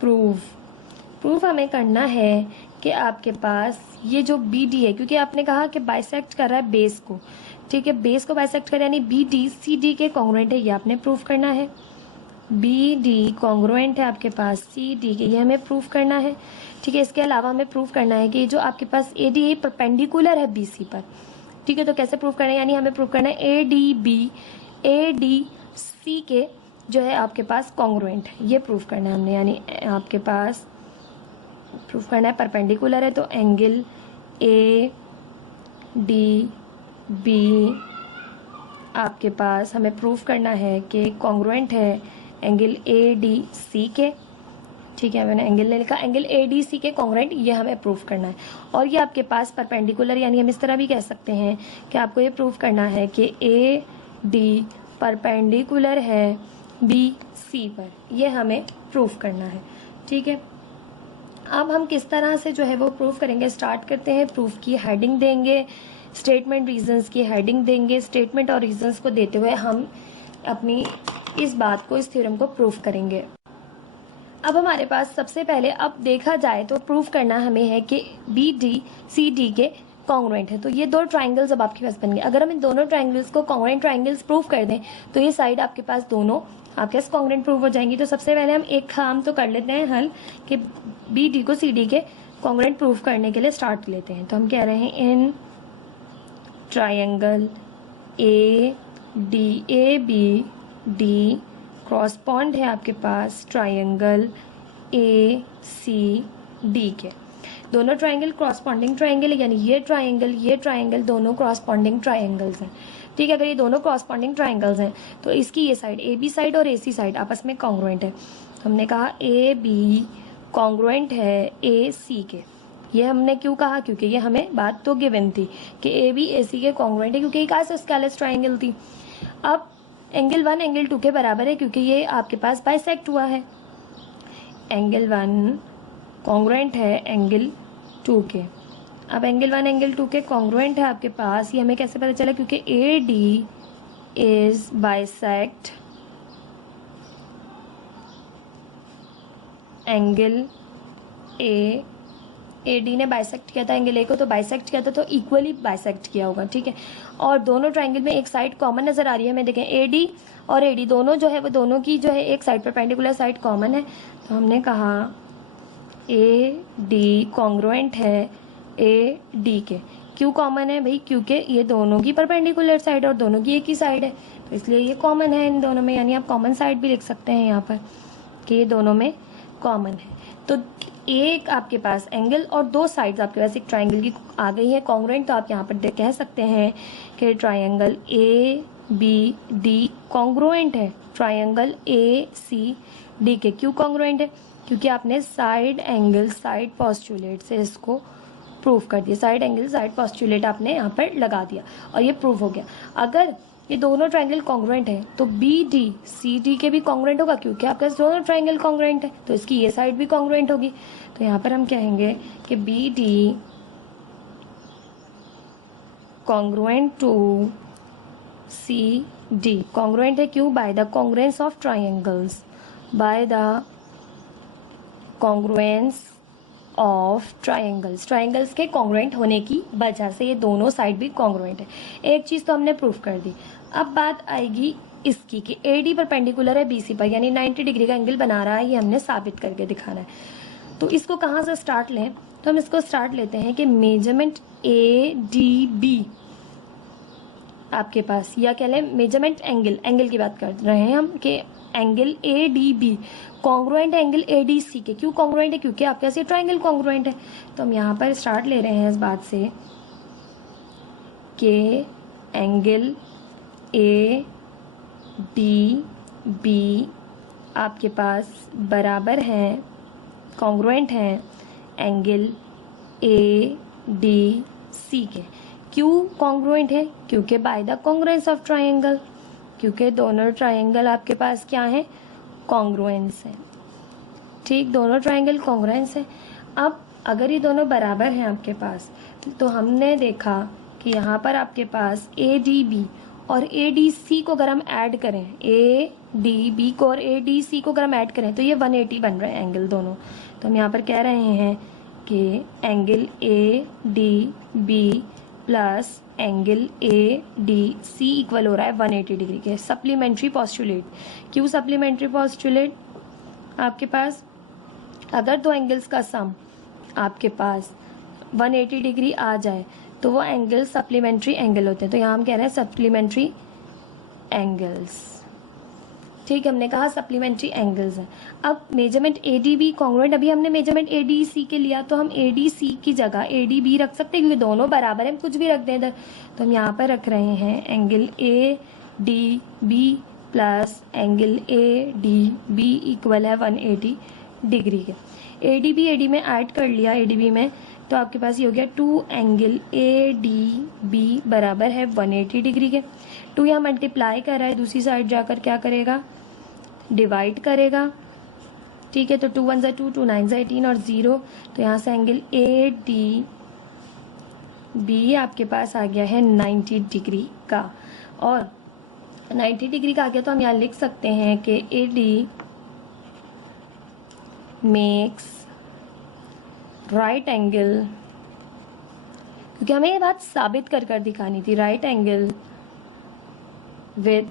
प्रूफ हमें करना है कि आपके पास ये जो BD है, क्योंकि आपने कहा कि बाइसेक्ट कर रहा है बेस को, ठीक है, बेस को बाइसेक्ट कर यानी BD CD के कॉन्ग्रुएंट है, ये आपने प्रूफ करना है। BD कॉन्ग्रुएंट है आपके पास CD के, ये हमें प्रूफ करना है, ठीक है। इसके अलावा हमें प्रूफ करना है कि जो आपके पास AD है परपेंडिकुलर है BC पर, ठीक है। तो कैसे प्रूफ करना है, यानी हमें प्रूफ करना है ADB ADC के जो है आपके पास कॉन्ग्रुएंट है, ये प्रूफ करना है हमने, यानी आपके पास प्रूफ करना है परपेंडिकुलर है तो एंगल ADB आपके पास हमें प्रूफ करना है कि कॉन्ग्रुएंट है एंगल ADC के, ठीक है, मैंने एंगल ने लिखा, एंगल ADC के कॉन्ग्रुएंट, ये हमें प्रूफ करना है। और ये आपके पास परपेंडिकुलर, यानी हम इस तरह भी कह सकते हैं कि आपको ये प्रूफ करना है कि AD परपेंडिकुलर है BC पर, ये हमें प्रूफ करना है, ठीक है। अब हम किस तरह से जो है वो प्रूफ करेंगे, स्टार्ट करते हैं। प्रूफ की हेडिंग देंगे, स्टेटमेंट रीजंस की हेडिंग देंगे, स्टेटमेंट और रीजंस को देते हुए हम अपनी इस बात को, इस थ्योरम को प्रूफ करेंगे। अब हमारे पास सबसे पहले अब देखा जाए तो प्रूफ करना हमें है कि BD CD के कॉन्ग्रुएंट है। तो ये दो ट्राइंगल्स अब आपके पास बन गए। अगर हम इन दोनों ट्राइंगल्स को कॉन्ग्रुएंट ट्राइंगल्स प्रूफ कर दें तो ये साइड आपके पास दोनों आपके पास कॉन्ग्रुएंट प्रूफ हो जाएंगी। तो सबसे पहले हम एक काम तो कर लेते हैं हल कि BD को CD के कॉन्ग्रुएंट प्रूफ करने के लिए स्टार्ट लेते हैं। तो हम कह रहे हैं इन ट्राइंगल ABD क्रॉसपॉन्ड है आपके पास ट्राइंगल ACD के। दोनों ट्राइंगल क्रॉसपॉन्डिंग ट्राइंगल है, यानी ये ट्राइंगल दोनों क्रॉसपॉन्डिंग ट्राइंगल्स हैं, ठीक है। अगर ये दोनों क्रॉसपॉन्डिंग ट्राइंगल्स हैं तो इसकी ये साइड AB साइड और AC साइड आपस में कॉन्ग्रुएंट है। हमने कहा AB कॉन्ग्रुएंट है AC के। ये हमने क्यों कहा, क्योंकि ये हमें बात तो गिवन थी कि AB AC के कॉन्ग्रुएंट है, क्योंकि एक आइसोस्केलेस ट्राइंगल थी। अब एंगल 1 एंगल 2 के बराबर है क्योंकि ये आपके पास बाइसेक्ट हुआ है। एंगल 1 कॉन्ग्रुएंट है एंगल 2 के। अब एंगल 1 एंगल 2 के कॉन्ग्रुएंट है आपके पास, ये हमें कैसे पता चला, क्योंकि AD is bisect angle AD ने बाइसेक्ट किया था एंगल A को, तो बाइसेक्ट किया था तो इक्वली बाइसेक्ट किया होगा, ठीक है। और दोनों ट्राइंगल में एक साइड कॉमन नजर आ रही है हमें, देखें AD और AD दोनों जो है वो दोनों की जो है एक साइड परपेंडिकुलर साइड कॉमन है। तो हमने कहा AD कॉन्ग्रुएंट है AD के। क्यों कॉमन है भाई, क्योंकि ये दोनों की परपेंडिकुलर साइड और दोनों की एक ही साइड है, तो इसलिए ये कॉमन है इन दोनों में, यानी आप कॉमन साइड भी लिख सकते हैं यहाँ पर कि ये दोनों में कॉमन है। तो एक आपके पास एंगल और दो साइड्स आपके पास एक ट्राइंगल की आ गई है कॉन्ग्रुएंट, तो आप यहाँ पर कह सकते हैं कि ट्राइंगल ABD कॉन्ग्रुएंट है ट्राइंगल ACD के। क्यों कॉन्ग्रुएंट है, क्योंकि आपने साइड एंगल साइड पोस्टुलेट से इसको प्रूफ कर दिया, साइड एंगल साइड पोस्टुलेट आपने यहाँ पर लगा दिया और ये प्रूफ हो गया। अगर ये दोनों ट्राइंगल कॉन्ग्रुएंट है तो BD CD के भी कॉन्ग्रुएंट होगा, क्योंकि आपके पास दोनों ट्राइंगल कॉन्ग्रुएंट है तो इसकी ये साइड भी कॉन्ग्रुएंट होगी। तो यहाँ पर हम कहेंगे कि BD congruent to CD congruent है। क्यों, by the congruence of triangles, by the congruence of triangles, triangles के कॉन्ग्रुएंट होने की वजह से ये दोनों साइड भी कॉन्ग्रुएंट है। एक चीज़ तो हमने प्रूफ कर दी। अब बात आएगी इसकी कि AD परपेंडिकुलर है BC पर, यानी 90 डिग्री का एंगल बना रहा है, ये हमने साबित करके दिखाना है। तो इसको कहाँ से स्टार्ट लें, तो हम इसको स्टार्ट लेते हैं कि मेजरमेंट ADB आपके पास, या कह लें मेजरमेंट एंगल की बात कर रहे हैं हम कि angle A D B congruent है एंगल ए डी सी के। क्यों कॉन्ग्रुएंट है? क्योंकि आपके पास ये ट्राइंगल कॉन्ग्रुएंट है। तो हम यहाँ पर स्टार्ट ले रहे हैं इस बात से कि एंगल ए डी बी आपके पास बराबर हैं, कॉन्ग्रुएंट हैं एंगल ए डी सी के। क्यों कॉन्ग्रुएंट है? क्योंकि bye the congruence of triangle, क्योंकि दोनों ट्राइंगल आपके पास क्या है? कॉन्ग्रुएंस है। ठीक, दोनों ट्राइंगल कॉन्ग्रुएंस है। अब अगर ये दोनों बराबर हैं आपके पास, तो हमने देखा कि यहाँ पर आपके पास ए डी बी और ए डी सी को अगर हम ऐड करें, ए डी बी को और ए डी सी को अगर हम ऐड करें तो ये 180 बन रहे हैं एंगल दोनों। तो हम यहाँ पर कह रहे हैं कि angle A D B plus angle A D C equal हो रहा है 180 डिग्री के। Supplementary postulate. क्यों सप्लीमेंट्री पोस्टुलेट? आपके पास अगर दो एंगल्स का सम आपके पास 180 डिग्री आ जाए तो वो एंगल सप्लीमेंट्री एंगल होते हैं। तो यहाँ हम कह रहे हैं सप्लीमेंट्री एंगल्स। ठीक, हमने कहा सप्लीमेंट्री एंगल्स है। अब measurement A D B congruent, अभी हमने मेजरमेंट ए डी सी के लिया तो हम ए डी सी की जगह ए डी बी रख सकते हैं क्योंकि दोनों बराबर हैं, हम कुछ भी रख दें इधर। तो हम यहाँ पर रख रहे हैं angle A D B plus angle A D B equal है 180 डिग्री के। ए डी में ऐड कर लिया ए डी बी में, तो आपके पास ये हो गया 2 एंगल ए डी बी बराबर है 180 डिग्री के। 2 यहाँ मल्टीप्लाई कर रहा है, दूसरी साइड जाकर क्या करेगा? डिवाइड करेगा। ठीक है, तो 2 1 2 2 9 18 और 0। तो यहाँ से एंगल ए डी बी आपके पास आ गया है 90 डिग्री का। और 90 डिग्री का आ गया तो हम यहाँ लिख सकते हैं कि A D makes right angle, क्योंकि हमें ये बात साबित कर कर दिखानी थी, राइट एंगल विद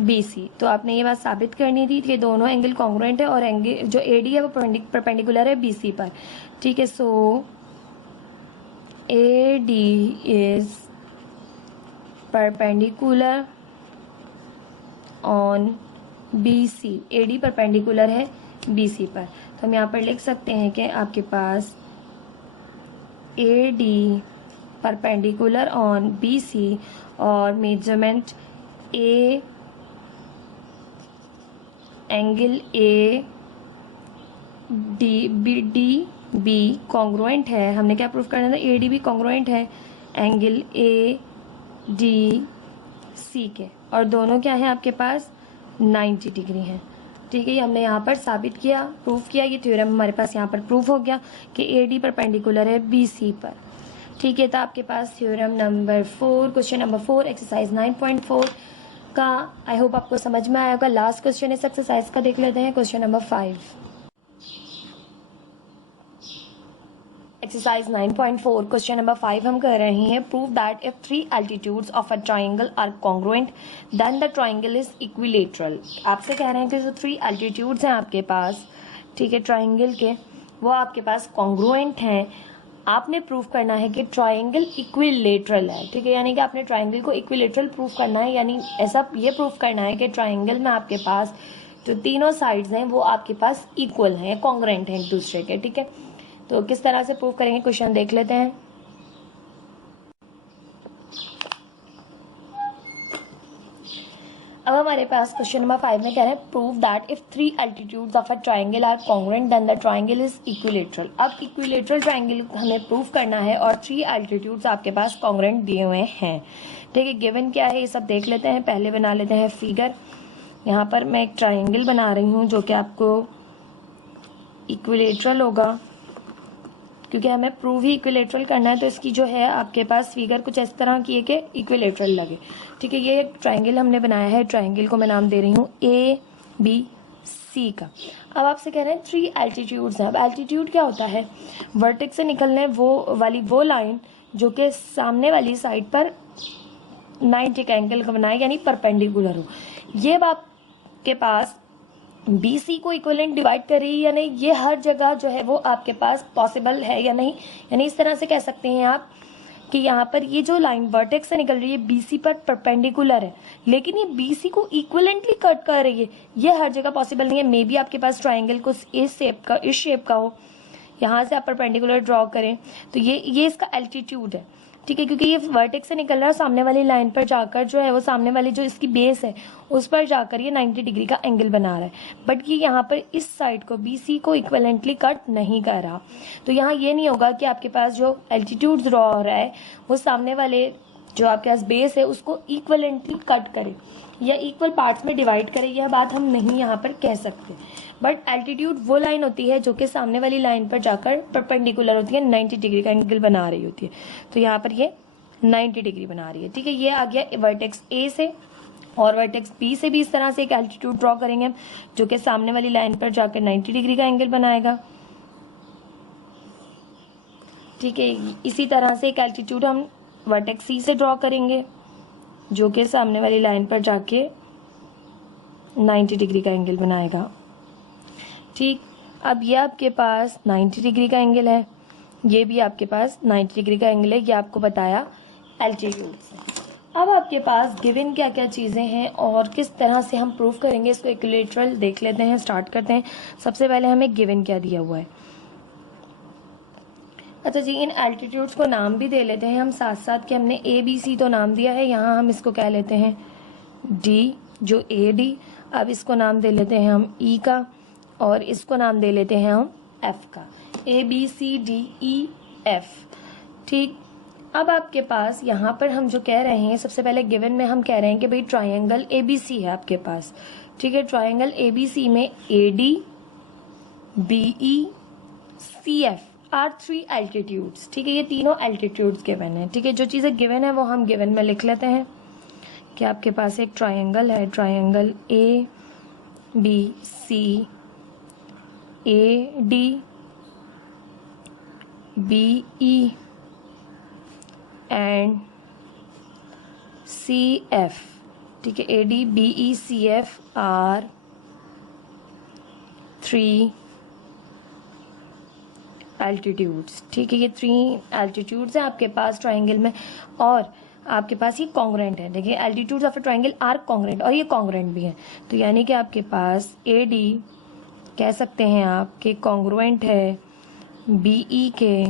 BC। तो आपने ये बात साबित करनी थी कि दोनों एंगल कॉन्ग्रुएंट है और एंगल जो AD है वो परपेंडिकुलर है BC पर। ठीक है, सो AD is perpendicular on BC। AD perpendicular है BC पर। तो हम यहाँ पर लिख सकते हैं कि आपके पास AD परपेंडिकुलर ऑन BC और measurement A angle A D B congruent है। हमने क्या प्रूफ करना था? ए डी बी कॉन्ग्रुएंट है एंगल ए डी सी के, और दोनों क्या है आपके पास? 90 डिग्री हैं। ठीक है, ये हमने यहाँ पर साबित किया, प्रूफ किया। ये थ्योरम हमारे पास यहाँ पर प्रूफ हो गया कि ए डी परपेंडिकुलर है बी सी पर। ठीक है, तो आपके पास theorem number 4, question number 4 exercise 9.4 का आई होप आपको समझ में आया होगा। लास्ट क्वेश्चन इस एक्सरसाइज का देख लेते हैं, question number 5। Exercise 9.4 question number 5 हम कर रहे हैं, prove that if 3 altitudes of a triangle are congruent then the triangle is equilateral. आपसे कह रहे हैं कि जो 3 एल्टीट्यूड्स हैं आपके पास, ठीक है, ट्राइंगल के, वो आपके पास कॉन्ग्रुएंट हैं। आपने प्रूफ करना है कि ट्राइंगल इक्विलेटरल है। ठीक है, यानी कि आपने ट्राइंगल को इक्विलेटरल प्रूफ करना है, यानी ऐसा ये प्रूफ करना है कि ट्राइंगल में आपके पास जो तीनों साइड्स हैं वो आपके पास इक्वल हैं, कॉन्ग्रुएंट हैं एक दूसरे के। ठीक है, तो किस तरह से प्रूफ करेंगे, क्वेश्चन देख लेते हैं। अब हमारे पास क्वेश्चन नंबर 5 में कह रहे हैं prove that if 3 altitudes of a triangle are congruent then the triangle is equilateral. अब इक्विलेटरल ट्राइंगल हमें प्रूफ करना है और 3 एल्टीट्यूड्स आपके पास कॉन्ग्रुएंट दिए हुए हैं। ठीक है, गिवन क्या है ये सब देख लेते हैं। पहले बना लेते हैं फिगर। यहाँ पर मैं एक ट्राइंगल बना रही हूँ जो कि आपको इक्विलेटरल होगा, क्योंकि हमें प्रूव ही इक्विलेटरल करना है। तो इसकी जो है आपके पास फिगर कुछ इस तरह की है कि इक्विलेटरल लगे। ठीक है, ये एक ट्राइंगल हमने बनाया है। ट्राइंगल को मैं नाम दे रही हूँ ABC का। अब आपसे कह रहे हैं 3 एल्टीट्यूड्स हैं। अब एल्टीट्यूड क्या होता है? वर्टेक्स से निकलने वो लाइन जो कि सामने वाली साइड पर 90 का एंगल का बनाए, यानी परपेंडिकुलर हो। ये आपके पास BC को इक्विवेलेंट डिवाइड कर रही है या नहीं, ये हर जगह जो है वो आपके पास पॉसिबल है या नहीं। यानी इस तरह से कह सकते हैं आप कि यहाँ पर ये जो लाइन वर्टेक्स से निकल रही है BC पर परपेंडिकुलर है, लेकिन ये BC को इक्विवेलेंटली कट कर रही है, ये हर जगह पॉसिबल नहीं है। मे बी आपके पास ट्राइंगल को इस शेप का हो, यहाँ से आप परपेंडिकुलर ड्रॉ करें तो ये इसका एल्टीट्यूड है, ठीक है, क्योंकि ये वर्टेक्स से निकल रहा है सामने वाली लाइन पर जाकर जो है वो सामने वाली जो इसकी बेस है उस पर जाकर ये 90 डिग्री का एंगल बना रहा है, बट ये यहाँ पर इस साइड को BC को इक्विवेलेंटली कट नहीं कर रहा। तो यहाँ ये नहीं होगा कि आपके पास जो एल्टीट्यूड ड्रॉ हो रहा है वो सामने वाले जो आपके पास बेस है उसको इक्विवेलेंटली कट करे या इक्वल पार्ट्स में डिवाइड करे, यह बात हम नहीं यहाँ पर कह सकते। बट एल्टीट्यूड वो लाइन होती है जो कि सामने वाली लाइन पर जाकर परपेंडिकुलर होती है, 90 डिग्री का एंगल बना रही होती है। तो यहाँ पर ये 90 डिग्री बना रही है, ठीक है। ये आ गया वर्टेक्स A से, और वर्टेक्स B से भी इस तरह से एक एल्टीट्यूड ड्रॉ करेंगे हम जो कि सामने वाली लाइन पर जाकर 90 डिग्री का एंगल बनाएगा, ठीक है। इसी तरह से एक एल्टीट्यूड हम वर्टेक्स C से ड्रॉ करेंगे जो कि सामने वाली लाइन पर जाके 90 डिग्री का एंगल बनाएगा, ठीक। अब ये आपके पास 90 डिग्री का एंगल है, ये भी आपके पास 90 डिग्री का एंगल है, ये आपको बताया एल्टीट्यूड से। अब आपके पास गिवन क्या क्या चीज़ें हैं और किस तरह से हम प्रूव करेंगे इसको इक्विलैटरल देख लेते हैं, स्टार्ट करते हैं। सबसे पहले हमें गिवन क्या दिया हुआ है। अच्छा जी, इन एल्टीट्यूड्स को नाम भी दे लेते हैं हम साथ साथ, कि हमने ABC तो नाम दिया है, यहाँ हम इसको कह लेते हैं D, जो AD। अब इसको नाम दे लेते हैं हम E का, और इसको नाम दे लेते हैं हम F का, ABCDEF, ठीक। अब आपके पास यहाँ पर हम जो कह रहे हैं, सबसे पहले गिवन में हम कह रहे हैं कि भाई ट्राइंगल ABC है आपके पास, ठीक है। ट्राइंगल ABC में AD, BE, CF are 3 altitudes, ठीक है। ये तीनों एल्टीट्यूड्स गिवन है, ठीक है। जो चीज़ें गिवन है वो हम गिवन में लिख लेते हैं कि आपके पास एक ट्राइंगल है, triangle ABC AD BE and CF, ठीक है। AD BE CF are 3 altitudes, ठीक है। ये 3 एल्टीट्यूड्स हैं आपके पास ट्राइंगल में, और आपके पास ये कॉन्ग्रुएंट है। देखिए altitudes of a triangle are congruent, और ये कॉन्ग्रुएंट भी है, तो यानी कि आपके पास AD कह सकते हैं आप कि कॉन्ग्रुएंट है BE के,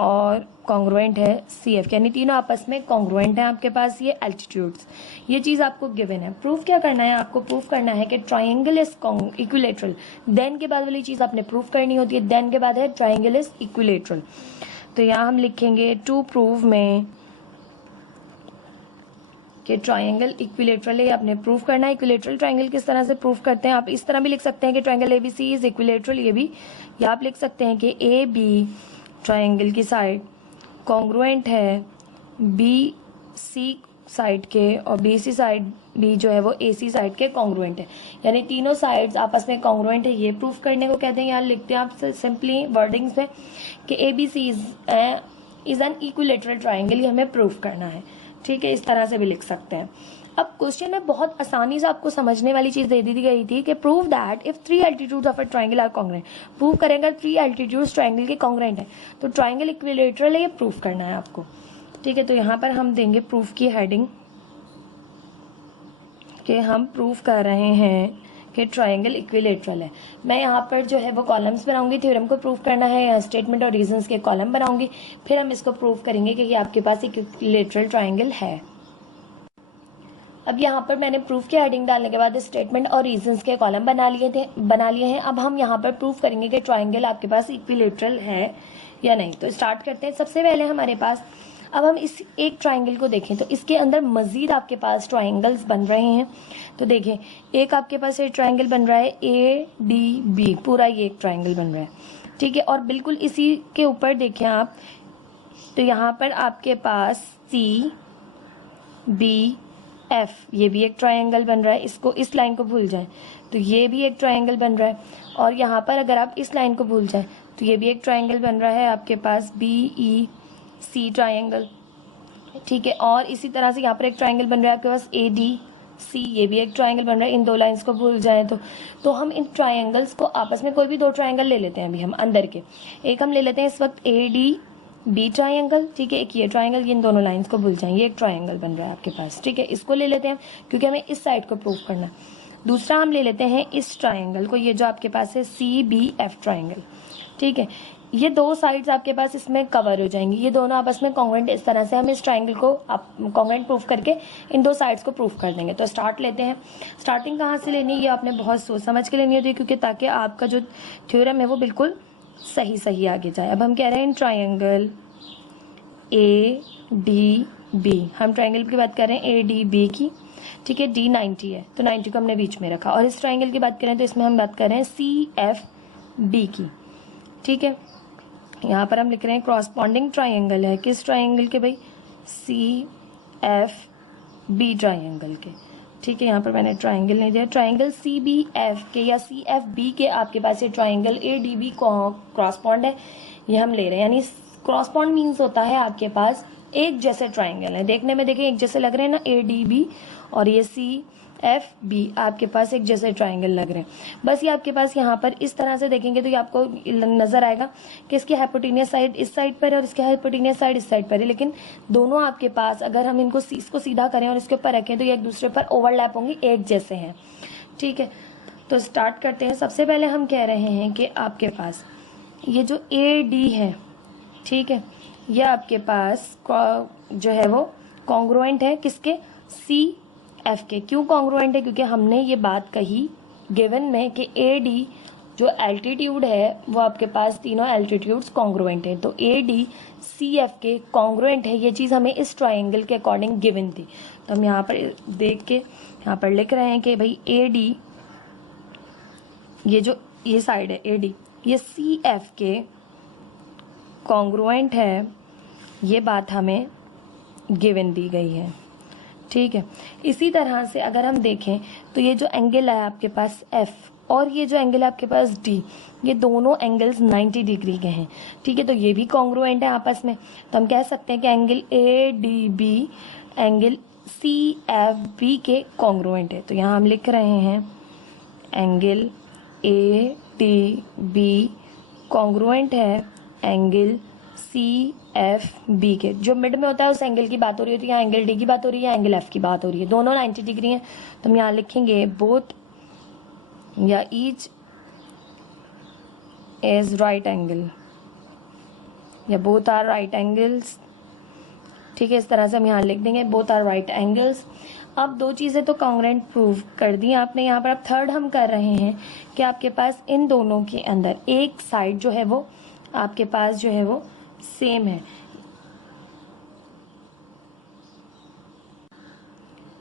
और कॉन्ग्रुएंट है CF, यानी तीनों आपस में कॉन्ग्रुएंट है आपके पास ये एल्टीट्यूड्स। ये चीज़ आपको गिवन है। प्रूफ क्या करना है आपको? प्रूफ करना है कि ट्राइंगल इज इक्विलेटरल, देन के बाद वाली चीज़ आपने प्रूफ करनी होती है, देन के बाद है ट्राइंगल इज इक्विलेटरल। तो यहाँ हम लिखेंगे टू प्रूव में कि ट्राइंगल इक्विलेटरल है, आपने प्रूफ करना है। इक्विलेटरल ट्राइंगल किस तरह से प्रूफ करते हैं? आप इस तरह भी लिख सकते हैं कि ट्राइंगल ABC इज इक्विलेटरल, ये भी, या आप लिख सकते हैं कि AB ट्राइंगल की साइड कॉन्ग्रुएंट है BC साइड के, और BC साइड भी जो है वो AC साइड के कॉन्ग्रुएंट है, यानी तीनों साइड्स आपस में कॉन्ग्रुएंट है। ये प्रूफ करने को कहते हैं। यहाँ लिखते हैं आप सिंपली वर्डिंग्स में कि ABC is an equilateral triangle, ये हमें प्रूफ करना है, ठीक है। इस तरह से भी लिख सकते हैं। अब क्वेश्चन में बहुत आसानी से आपको समझने वाली चीज दे दी गई थी कि prove that if 3 altitudes of a triangle are congruent. Prove करेंगे 3 एल्टीट्यूड्स ट्राइंगल के कॉन्ग्रुएंट है, तो ट्राइंगल इक्विलेटरल है, ये प्रूफ करना है आपको, ठीक है। तो यहाँ पर हम देंगे प्रूफ की हेडिंग कि हम प्रूफ कर रहे हैं कि ट्राइंगल इक्विलेटरल है। मैं यहाँ पर जो है वो कॉलम्स बनाऊंगी, थ्योरम को प्रूफ करना है, या स्टेटमेंट और रीजंस के कॉलम बनाऊंगी, फिर हम इसको प्रूफ करेंगे कि ये आपके पास इक्विलेटरल ट्राइंगल है। अब यहाँ पर मैंने प्रूफ की हेडिंग डालने के बाद स्टेटमेंट और रीजंस के कॉलम बना लिए हैं। अब हम यहाँ पर प्रूफ करेंगे कि ट्राइंगल आपके पास इक्विलेटरल है या नहीं। तो स्टार्ट करते हैं। सबसे पहले हमारे पास, अब हम इस एक ट्राइंगल को देखें तो इसके अंदर मजीद आपके पास ट्राइंगल्स बन रहे हैं। तो देखें, एक आपके पास ये ट्राइंगल बन रहा है ADB, पूरा ये एक ट्राइंगल बन रहा है, ठीक है। और बिल्कुल इसी के ऊपर देखें आप, तो यहाँ पर आपके पास CBF, ये भी एक ट्राइंगल बन रहा है। इसको, इस लाइन को भूल जाएं तो ये भी एक ट्राइंगल बन रहा है, और यहाँ पर अगर आप इस लाइन को भूल जाएं तो ये भी एक ट्राइंगल बन रहा है आपके पास BEC ट्राइंगल, ठीक है। और इसी तरह से यहाँ पर एक ट्राइंगल बन रहा है आपके पास ADC, ये भी एक ट्राइंगल बन रहा है। इन दो लाइंस को भूल जाएं तो हम इन ट्राइंगल्स को आपस में कोई भी दो ट्राइंगल ले लेते हैं। अभी हम अंदर के एक हम ले लेते हैं इस वक्त बी ट्राइंगल, ठीक है, एक ये ट्राइंगल, ये इन दोनों लाइंस को भूल जाएंगे, एक ट्राइंगल बन रहा है आपके पास, ठीक है, इसको ले लेते हैं क्योंकि हमें इस साइड को प्रूव करना है। दूसरा हम ले लेते हैं इस ट्राइंगल को, ये जो आपके पास है CBF ट्राइंगल, ठीक है, ये दो साइड्स आपके पास इसमें कवर हो जाएंगी, ये दोनों आपस में कॉन्ग्रुएंट, इस तरह से हम इस ट्राइंगल को कॉन्ग्रुएंट प्रूफ करके इन दो साइड्स को प्रूफ कर देंगे। तो स्टार्ट लेते हैं। स्टार्टिंग कहाँ से लेनी है ये आपने बहुत सोच समझ के लेनी होती है, क्योंकि ताकि आपका जो थ्योरम है वो बिल्कुल सही आगे जाए। अब हम कह रहे हैं ट्राइंगल ADB, हम ट्राइंगल की बात कर रहे हैं ADB की, ठीक है, D 90 है तो 90 को हमने बीच में रखा। और इस ट्राइंगल की बात करें तो इसमें हम बात कर रहे हैं CFB की, ठीक है, यहाँ पर हम लिख रहे हैं क्रॉसपॉन्डिंग ट्राइंगल है, किस ट्राइंगल के भाई, CFB ट्राइंगल के, ठीक है, यहाँ पर मैंने ट्राइंगल नहीं दिया, ट्राइंगल CBF के या CFB के आपके पास ये ट्राइंगल ADB क्रॉसपॉन्ड है, ये हम ले रहे हैं। यानी क्रॉसपॉन्ड मीन्स होता है आपके पास एक जैसे ट्राइंगल है, देखने में देखें एक जैसे लग रहे हैं ना ADB और ये CFB आपके पास एक जैसे ट्राइंगल लग रहे हैं। बस ये आपके पास यहाँ पर इस तरह से देखेंगे तो ये आपको नजर आएगा कि इसकी हाइपोटेनियस साइड इस साइड पर है और इसकी हाइपोटेनियस साइड इस साइड पर है, लेकिन दोनों आपके पास अगर हम इसको सीधा करें और इसके ऊपर रखें तो ये एक दूसरे पर ओवरलैप होंगे, एक जैसे हैं, ठीक है। तो स्टार्ट करते हैं। सबसे पहले हम कह रहे हैं कि आपके पास ये जो AD है, ठीक है, ये आपके पास जो है वो कॉन्ग्रुएंट है किसके, CF के। क्यों कॉन्ग्रुएंट है, क्योंकि हमने ये बात कही गिवन में कि AD जो एल्टीट्यूड है वो आपके पास तीनों एल्टीट्यूड्स कॉन्ग्रुएंट है, तो AD CF के कॉन्ग्रुएंट है, ये चीज़ हमें इस ट्राइंगल के अकॉर्डिंग गिवन थी। तो हम यहाँ पर देख के यहाँ पर लिख रहे हैं कि भाई AD, ये जो ये साइड है AD, ये CF के कॉन्ग्रुएंट है, ये बात हमें गिवन दी गई है, ठीक है। इसी तरह से अगर हम देखें तो ये जो एंगल है आपके पास F और ये जो एंगल है आपके पास D, ये दोनों एंगल्स 90 डिग्री के हैं, ठीक है, तो ये भी कॉन्ग्रुएंट है आपस में। तो हम कह सकते हैं कि एंगल ADB एंगल CFB के कॉन्ग्रुएंट है। तो यहाँ हम लिख रहे हैं एंगल ADB कॉन्ग्रुएंट है एंगल CFB के। जो मिड में होता है उस एंगल की बात हो रही होती है, यहाँ एंगल D की बात हो रही है, एंगल F की बात हो रही है, दोनों 90 डिग्री हैं। तो हम यहाँ लिखेंगे बोथ या ईच इज राइट एंगल या बोथ आर राइट एंगल्स, ठीक है, इस तरह से हम यहाँ लिख देंगे बोथ आर राइट एंगल्स। अब दो चीज़ें तो कॉन्ग्रुएंट प्रूव कर दी आपने यहाँ पर। अब थर्ड हम कर रहे हैं कि आपके पास इन दोनों के अंदर एक साइड जो है वो आपके पास जो है वो सेम है।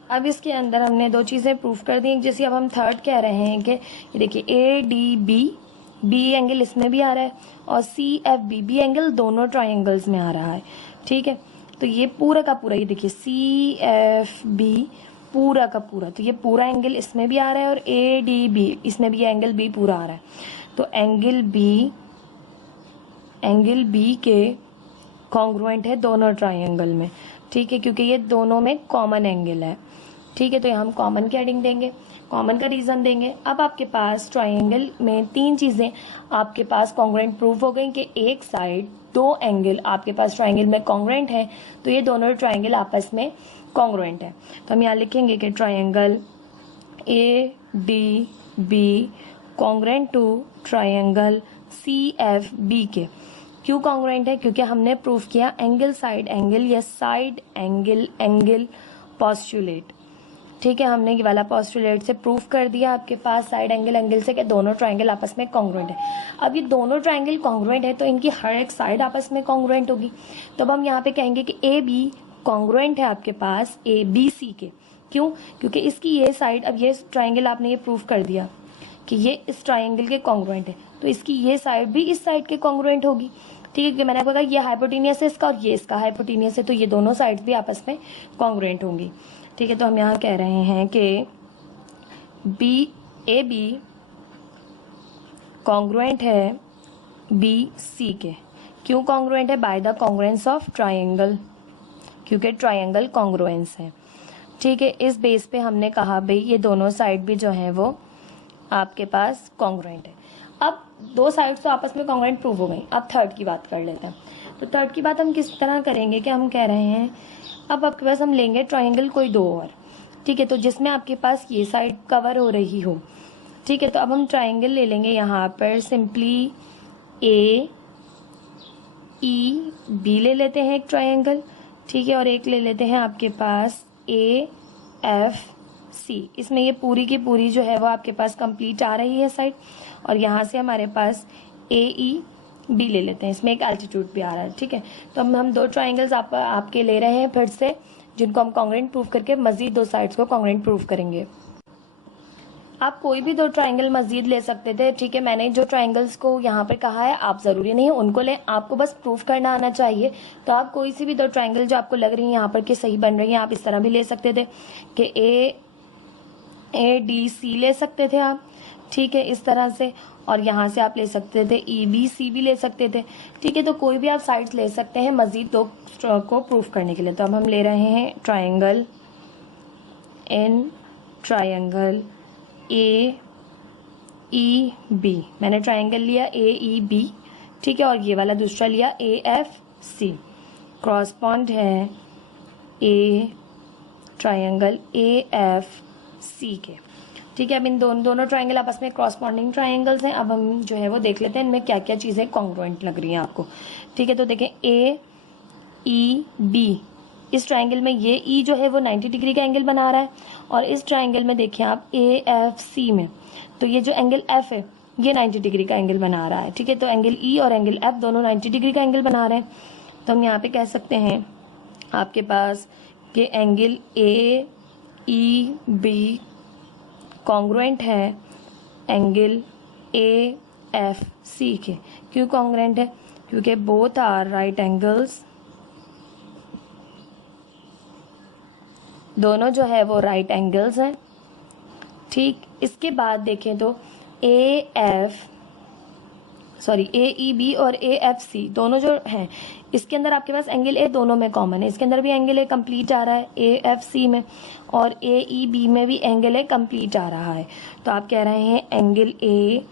अब इसके अंदर हमने दो चीज़ें प्रूफ कर दी, जैसे अब हम थर्ड कह रहे हैं कि ये देखिए ADB B एंगल इसमें भी आ रहा है और CFB B एंगल दोनों ट्राइंगल्स में आ रहा है, ठीक है। तो ये पूरा का पूरा, ये देखिए CFB पूरा का पूरा, तो ये पूरा एंगल इसमें भी आ रहा है और ADB इसमें भी एंगल B पूरा आ रहा है। तो एंगल B के कॉन्ग्रुएंट है दोनों ट्राइंगल में, ठीक है, क्योंकि ये दोनों में कॉमन एंगल है, ठीक है। तो यहाँ हम कॉमन की हेडिंग देंगे, कॉमन का रीज़न देंगे। अब आपके पास ट्राइंगल में तीन चीज़ें आपके पास कॉन्ग्रुएंट प्रूफ हो गई कि एक साइड दो एंगल आपके पास ट्राइंगल में कॉन्ग्रुएंट है, तो ये दोनों ट्राइंगल आपस में कॉन्ग्रुएंट है। तो हम यहाँ लिखेंगे कि triangle ADB congruent to triangle CFB के। क्यों कॉन्ग्रुएंट है, क्योंकि हमने प्रूफ किया एंगल साइड एंगल या साइड एंगल एंगल पोस्टुलेट, ठीक है, हमने ये वाला पोस्टुलेट से प्रूफ कर दिया आपके पास साइड एंगल एंगल से कि दोनों ट्राइंगल आपस में कॉन्ग्रुएंट है। अब ये दोनों ट्राइंगल कॉन्ग्रुएंट है तो इनकी हर एक साइड आपस में कॉन्ग्रुएंट होगी। तो अब हम यहाँ पे कहेंगे कि AB कॉन्ग्रुएंट है आपके पास ABC के। क्यों, क्योंकि इसकी ये साइड, अब ये ट्राइंगल आपने ये प्रूफ कर दिया कि ये इस ट्राइंगल के कॉन्ग्रुएंट है, तो इसकी ये साइड भी इस साइड के कॉन्ग्रुएंट होगी, ठीक है, कि मैंने आपको कहा ये हाइपोटेनियस है इसका और ये इसका हाइपोटेनियस है, तो ये दोनों साइड्स भी आपस में कॉन्ग्रुएंट होंगी, ठीक है। तो हम यहाँ कह रहे हैं कि AB कॉन्ग्रुएंट है BC के। क्यों कॉन्ग्रुएंट है, bye the congruence of triangle, क्योंकि ट्राइंगल कॉन्ग्रुएंस है, ठीक है। इस बेस पे हमने कहा भाई ये दोनों साइड भी जो है वो आपके पास कॉन्ग्रुएंट है। अब दो साइड्स तो आपस में कॉन्ग्रुएंट प्रूव हो गई, अब थर्ड की बात कर लेते हैं। तो थर्ड की बात हम किस तरह करेंगे कि हम कह रहे हैं अब आपके पास हम लेंगे ट्राइंगल कोई दो और, ठीक है, तो जिसमें आपके पास ये साइड कवर हो रही हो, ठीक है, तो अब हम ट्राइंगल ले लेंगे यहाँ पर सिंपली ए ई बी ले लेते हैं एक ट्राइंगल, ठीक है, और एक ले लेते हैं आपके पास ए एफ सी। इसमें ये पूरी की पूरी जो है वो आपके पास कंप्लीट आ रही है साइड, और यहाँ से हमारे पास ए ई बी ले लेते हैं, इसमें एक एल्टीट्यूड भी आ रहा है, ठीक है। तो अब हम दो ट्राइंगल्स आपके ले रहे हैं फिर से, जिनको हम कॉन्ग्रुएंट प्रूफ करके मजीद दो साइड्स को कॉन्ग्रुएंट प्रूफ करेंगे। आप कोई भी दो ट्राइंगल मजीद ले सकते थे, ठीक है। मैंने जो ट्राइंगल्स को यहाँ पे कहा है आप ज़रूरी नहीं है उनको लें, आपको बस प्रूफ करना आना चाहिए। तो आप कोई सी भी दो ट्राइंगल जो आपको लग रही है यहाँ पर कि सही बन रही है, आप इस तरह भी ले सकते थे कि ए डी सी ले सकते थे आप, ठीक है, इस तरह से, और यहाँ से आप ले सकते थे ई बी सी भी ले सकते थे, ठीक है। तो कोई भी आप साइड्स ले सकते हैं मजीद दो को प्रूफ करने के लिए। तो अब हम ले रहे हैं triangle in triangle A E B, मैंने ट्राइंगल लिया ए ई बी, ठीक है, और ये वाला दूसरा लिया ए एफ सी, क्रॉसपॉन्ड है ए ट्राइंगल ए एफ सी के, ठीक है। अब इन दोनों ट्राइंगल आपस में क्रॉसपॉन्डिंग ट्राइंगल्स हैं। अब हम जो है वो देख लेते हैं इनमें क्या क्या चीज़ें कॉन्ग्रुएंट लग रही हैं आपको, ठीक है। तो देखें ए ई बी, इस ट्राइंगल में ये ई जो है वो 90 डिग्री का एंगल बना रहा है, और इस ट्राइंगल में देखिए आप ए एफ सी में, तो ये जो एंगल एफ है ये 90 डिग्री का एंगल बना रहा है, ठीक है। तो एंगल ई और एंगल एफ दोनों 90 डिग्री का एंगल बना रहे हैं। तो हम यहाँ पे कह सकते हैं आपके पास कि angle A E B congruent है एंगल ए एफ सी के। क्यों कॉन्ग्रुएंट है? क्योंकि बोथ आर राइट एंगल्स, दोनों जो है वो राइट एंगल्स हैं, ठीक। इसके बाद देखें तो ए ई बी और ए एफ सी दोनों जो हैं इसके अंदर आपके पास एंगल ए दोनों में कॉमन है, इसके अंदर भी एंगल ए कंप्लीट आ रहा है ए एफ सी में, और ए ई बी में भी एंगल ए कंप्लीट आ रहा है। तो आप कह रहे हैं angle A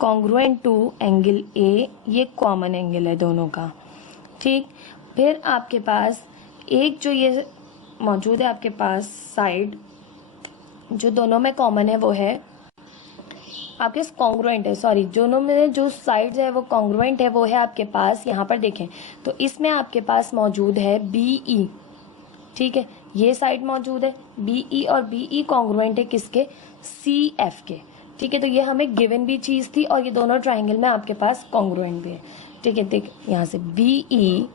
congruent to angle A, ये कॉमन एंगल है दोनों का, ठीक। फिर आपके पास एक जो ये मौजूद है आपके पास साइड जो दोनों में कॉमन है वो है आपके कॉन्ग्रुएंट है, सॉरी, दोनों में जो साइड्स है वो कॉन्ग्रुएंट है, वो है आपके पास यहाँ पर देखें तो इसमें आपके पास मौजूद है बी ई, ठीक है, ये साइड मौजूद है बी ई, और बी ई कॉन्ग्रुएंट है किसके? सी एफ के, ठीक है। तो ये हमें गिवन भी चीज़ थी, और ये दोनों ट्राइंगल में आपके पास कॉन्ग्रुएंट भी है, ठीक है। देख यहाँ से बी ई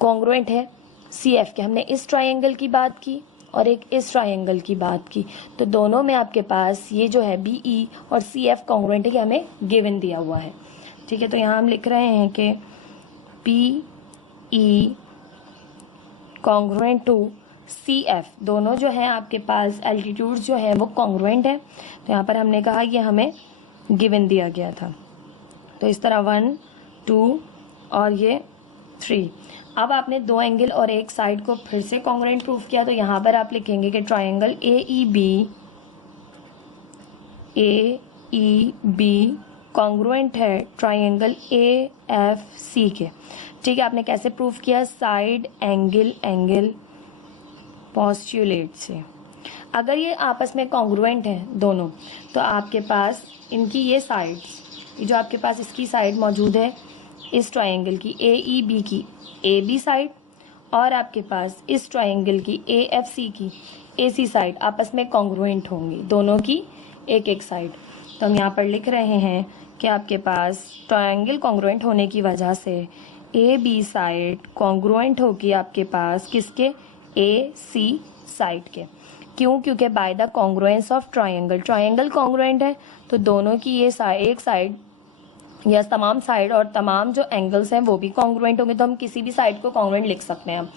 कॉन्ग्रुएंट है सी एफ के, हमने इस ट्राइंगल की बात की और एक इस ट्राइंगल की बात की, तो दोनों में आपके पास ये जो है बी ई और सी एफ कॉन्ग्रुएंट है कि हमें गिवन दिया हुआ है, ठीक है। तो यहाँ हम लिख रहे हैं कि B E congruent to C F, दोनों जो है आपके पास एल्टीट्यूड जो है वो कॉन्ग्रुएंट है। तो यहाँ पर हमने कहा ये हमें गिवन दिया गया था, तो इस तरह 1 2 और ये 3। अब आपने दो एंगल और एक साइड को फिर से कॉन्ग्रुएंट प्रूफ किया, तो यहाँ पर आप लिखेंगे कि triangle A E B congruent है ट्राइंगल ए एफ सी के, ठीक है। आपने कैसे प्रूफ किया? साइड एंगल पोस्टुलेट से। अगर ये आपस में कॉन्ग्रुएंट हैं दोनों, तो आपके पास इनकी ये साइड्स, जो आपके पास इसकी साइड मौजूद है इस ट्राइंगल की ए ई बी की ए बी साइड, और आपके पास इस ट्राइंगल की ए एफ सी की ए सी साइड आपस में कॉन्ग्रुएंट होंगी, दोनों की एक एक साइड। तो हम यहाँ पर लिख रहे हैं कि आपके पास ट्राइंगल कॉन्ग्रुएंट होने की वजह से ए बी साइड कॉन्ग्रुएंट होगी आपके पास किसके? ए सी साइड के। क्यों? क्योंकि bye the congruence of triangle congruent है, तो दोनों की ये एक साइड या तमाम साइड और तमाम जो एंगल्स हैं वो भी कॉन्ग्रुएंट होंगे, तो हम किसी भी साइड को कॉन्ग्रुएंट लिख सकते हैं,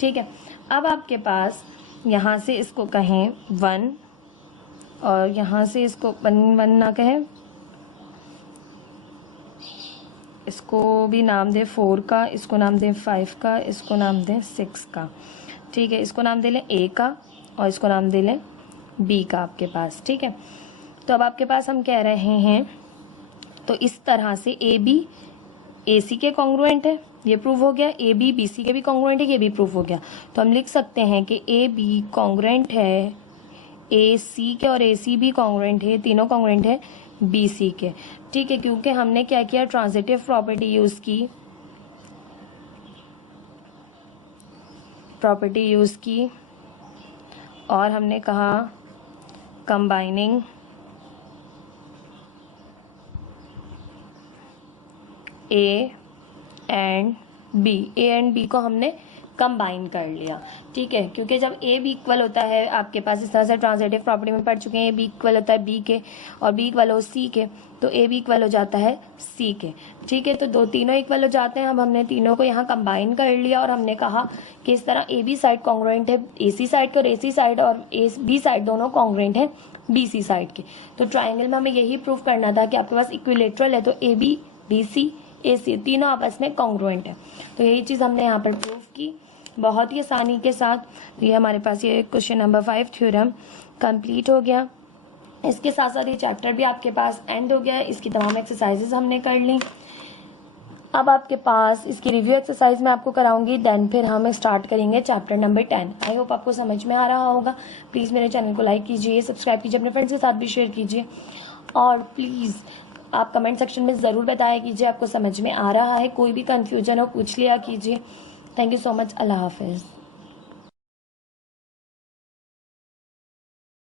ठीक है। अब आपके पास यहाँ से इसको कहें 1 और यहाँ से इसको 1 ना कहें, इसको भी नाम दें 4 का, इसको नाम दें 5 का, इसको नाम दें 6 का, ठीक है। इसको नाम दे लें ए का और इसको नाम दे लें बी का आपके पास, ठीक है। तो अब आपके पास हम कह रहे हैं तो इस तरह से ए बी ए सी के कॉन्ग्रुएंट है ये प्रूव हो गया। ए बी सी के भी कॉन्ग्रुएंट है, ये भी प्रूव हो गया। तो हम लिख सकते हैं कि ए बी कॉन्ग्रुएंट है ए सी के और ए सी भी कॉन्ग्रुएंट है, तीनों कॉन्ग्रुएंट है बी सी के। ठीक है, क्योंकि हमने क्या किया, ट्रांजिटिव प्रॉपर्टी यूज़ की, और हमने कहा कंबाइनिंग ए एंड बी को हमने कंबाइन कर लिया। ठीक है, क्योंकि जब ए बी इक्वल होता है, आपके पास इस तरह से ट्रांजिटिव प्रॉपर्टी में पढ़ चुके हैं, ए बी इक्वल होता है बी के और बी इक्वल हो सी के, तो ए बी इक्वल हो जाता है सी के। ठीक है, तो तीनों इक्वल हो जाते हैं। अब हमने तीनों को यहाँ कंबाइन कर लिया और हमने कहा कि इस तरह ए बी साइड कॉन्ग्रुएंट है ए सी साइड के, और ए सी साइड और ए बी साइड दोनों कॉन्ग्रुएंट है बी सी साइड के। तो ट्राइंगल में हमें यही प्रूव करना था कि आपके पास इक्विलेटरल है, तो ए बी बी सी ए सी तीनों आपस में कॉन्ग्रुएंट है। तो यही चीज़ हमने यहाँ पर प्रूव की बहुत ही आसानी के साथ। ये हमारे पास ये क्वेश्चन नंबर 5 थ्योरम कंप्लीट हो गया। इसके साथ साथ ये चैप्टर भी आपके पास एंड हो गया है। इसकी तमाम एक्सरसाइजेज हमने कर ली। अब आपके पास इसकी रिव्यू एक्सरसाइज मैं आपको कराऊंगी, देन फिर हम स्टार्ट करेंगे चैप्टर नंबर 10। आई होप आपको समझ में आ रहा होगा। प्लीज़ मेरे चैनल को लाइक कीजिए, सब्सक्राइब कीजिए, अपने फ्रेंड्स के साथ भी शेयर कीजिए, और प्लीज़ आप कमेंट सेक्शन में ज़रूर बताया कीजिए आपको समझ में आ रहा है। कोई भी कन्फ्यूजन हो पूछ लिया कीजिए। Thank you so much. अल्लाह हाफिज़।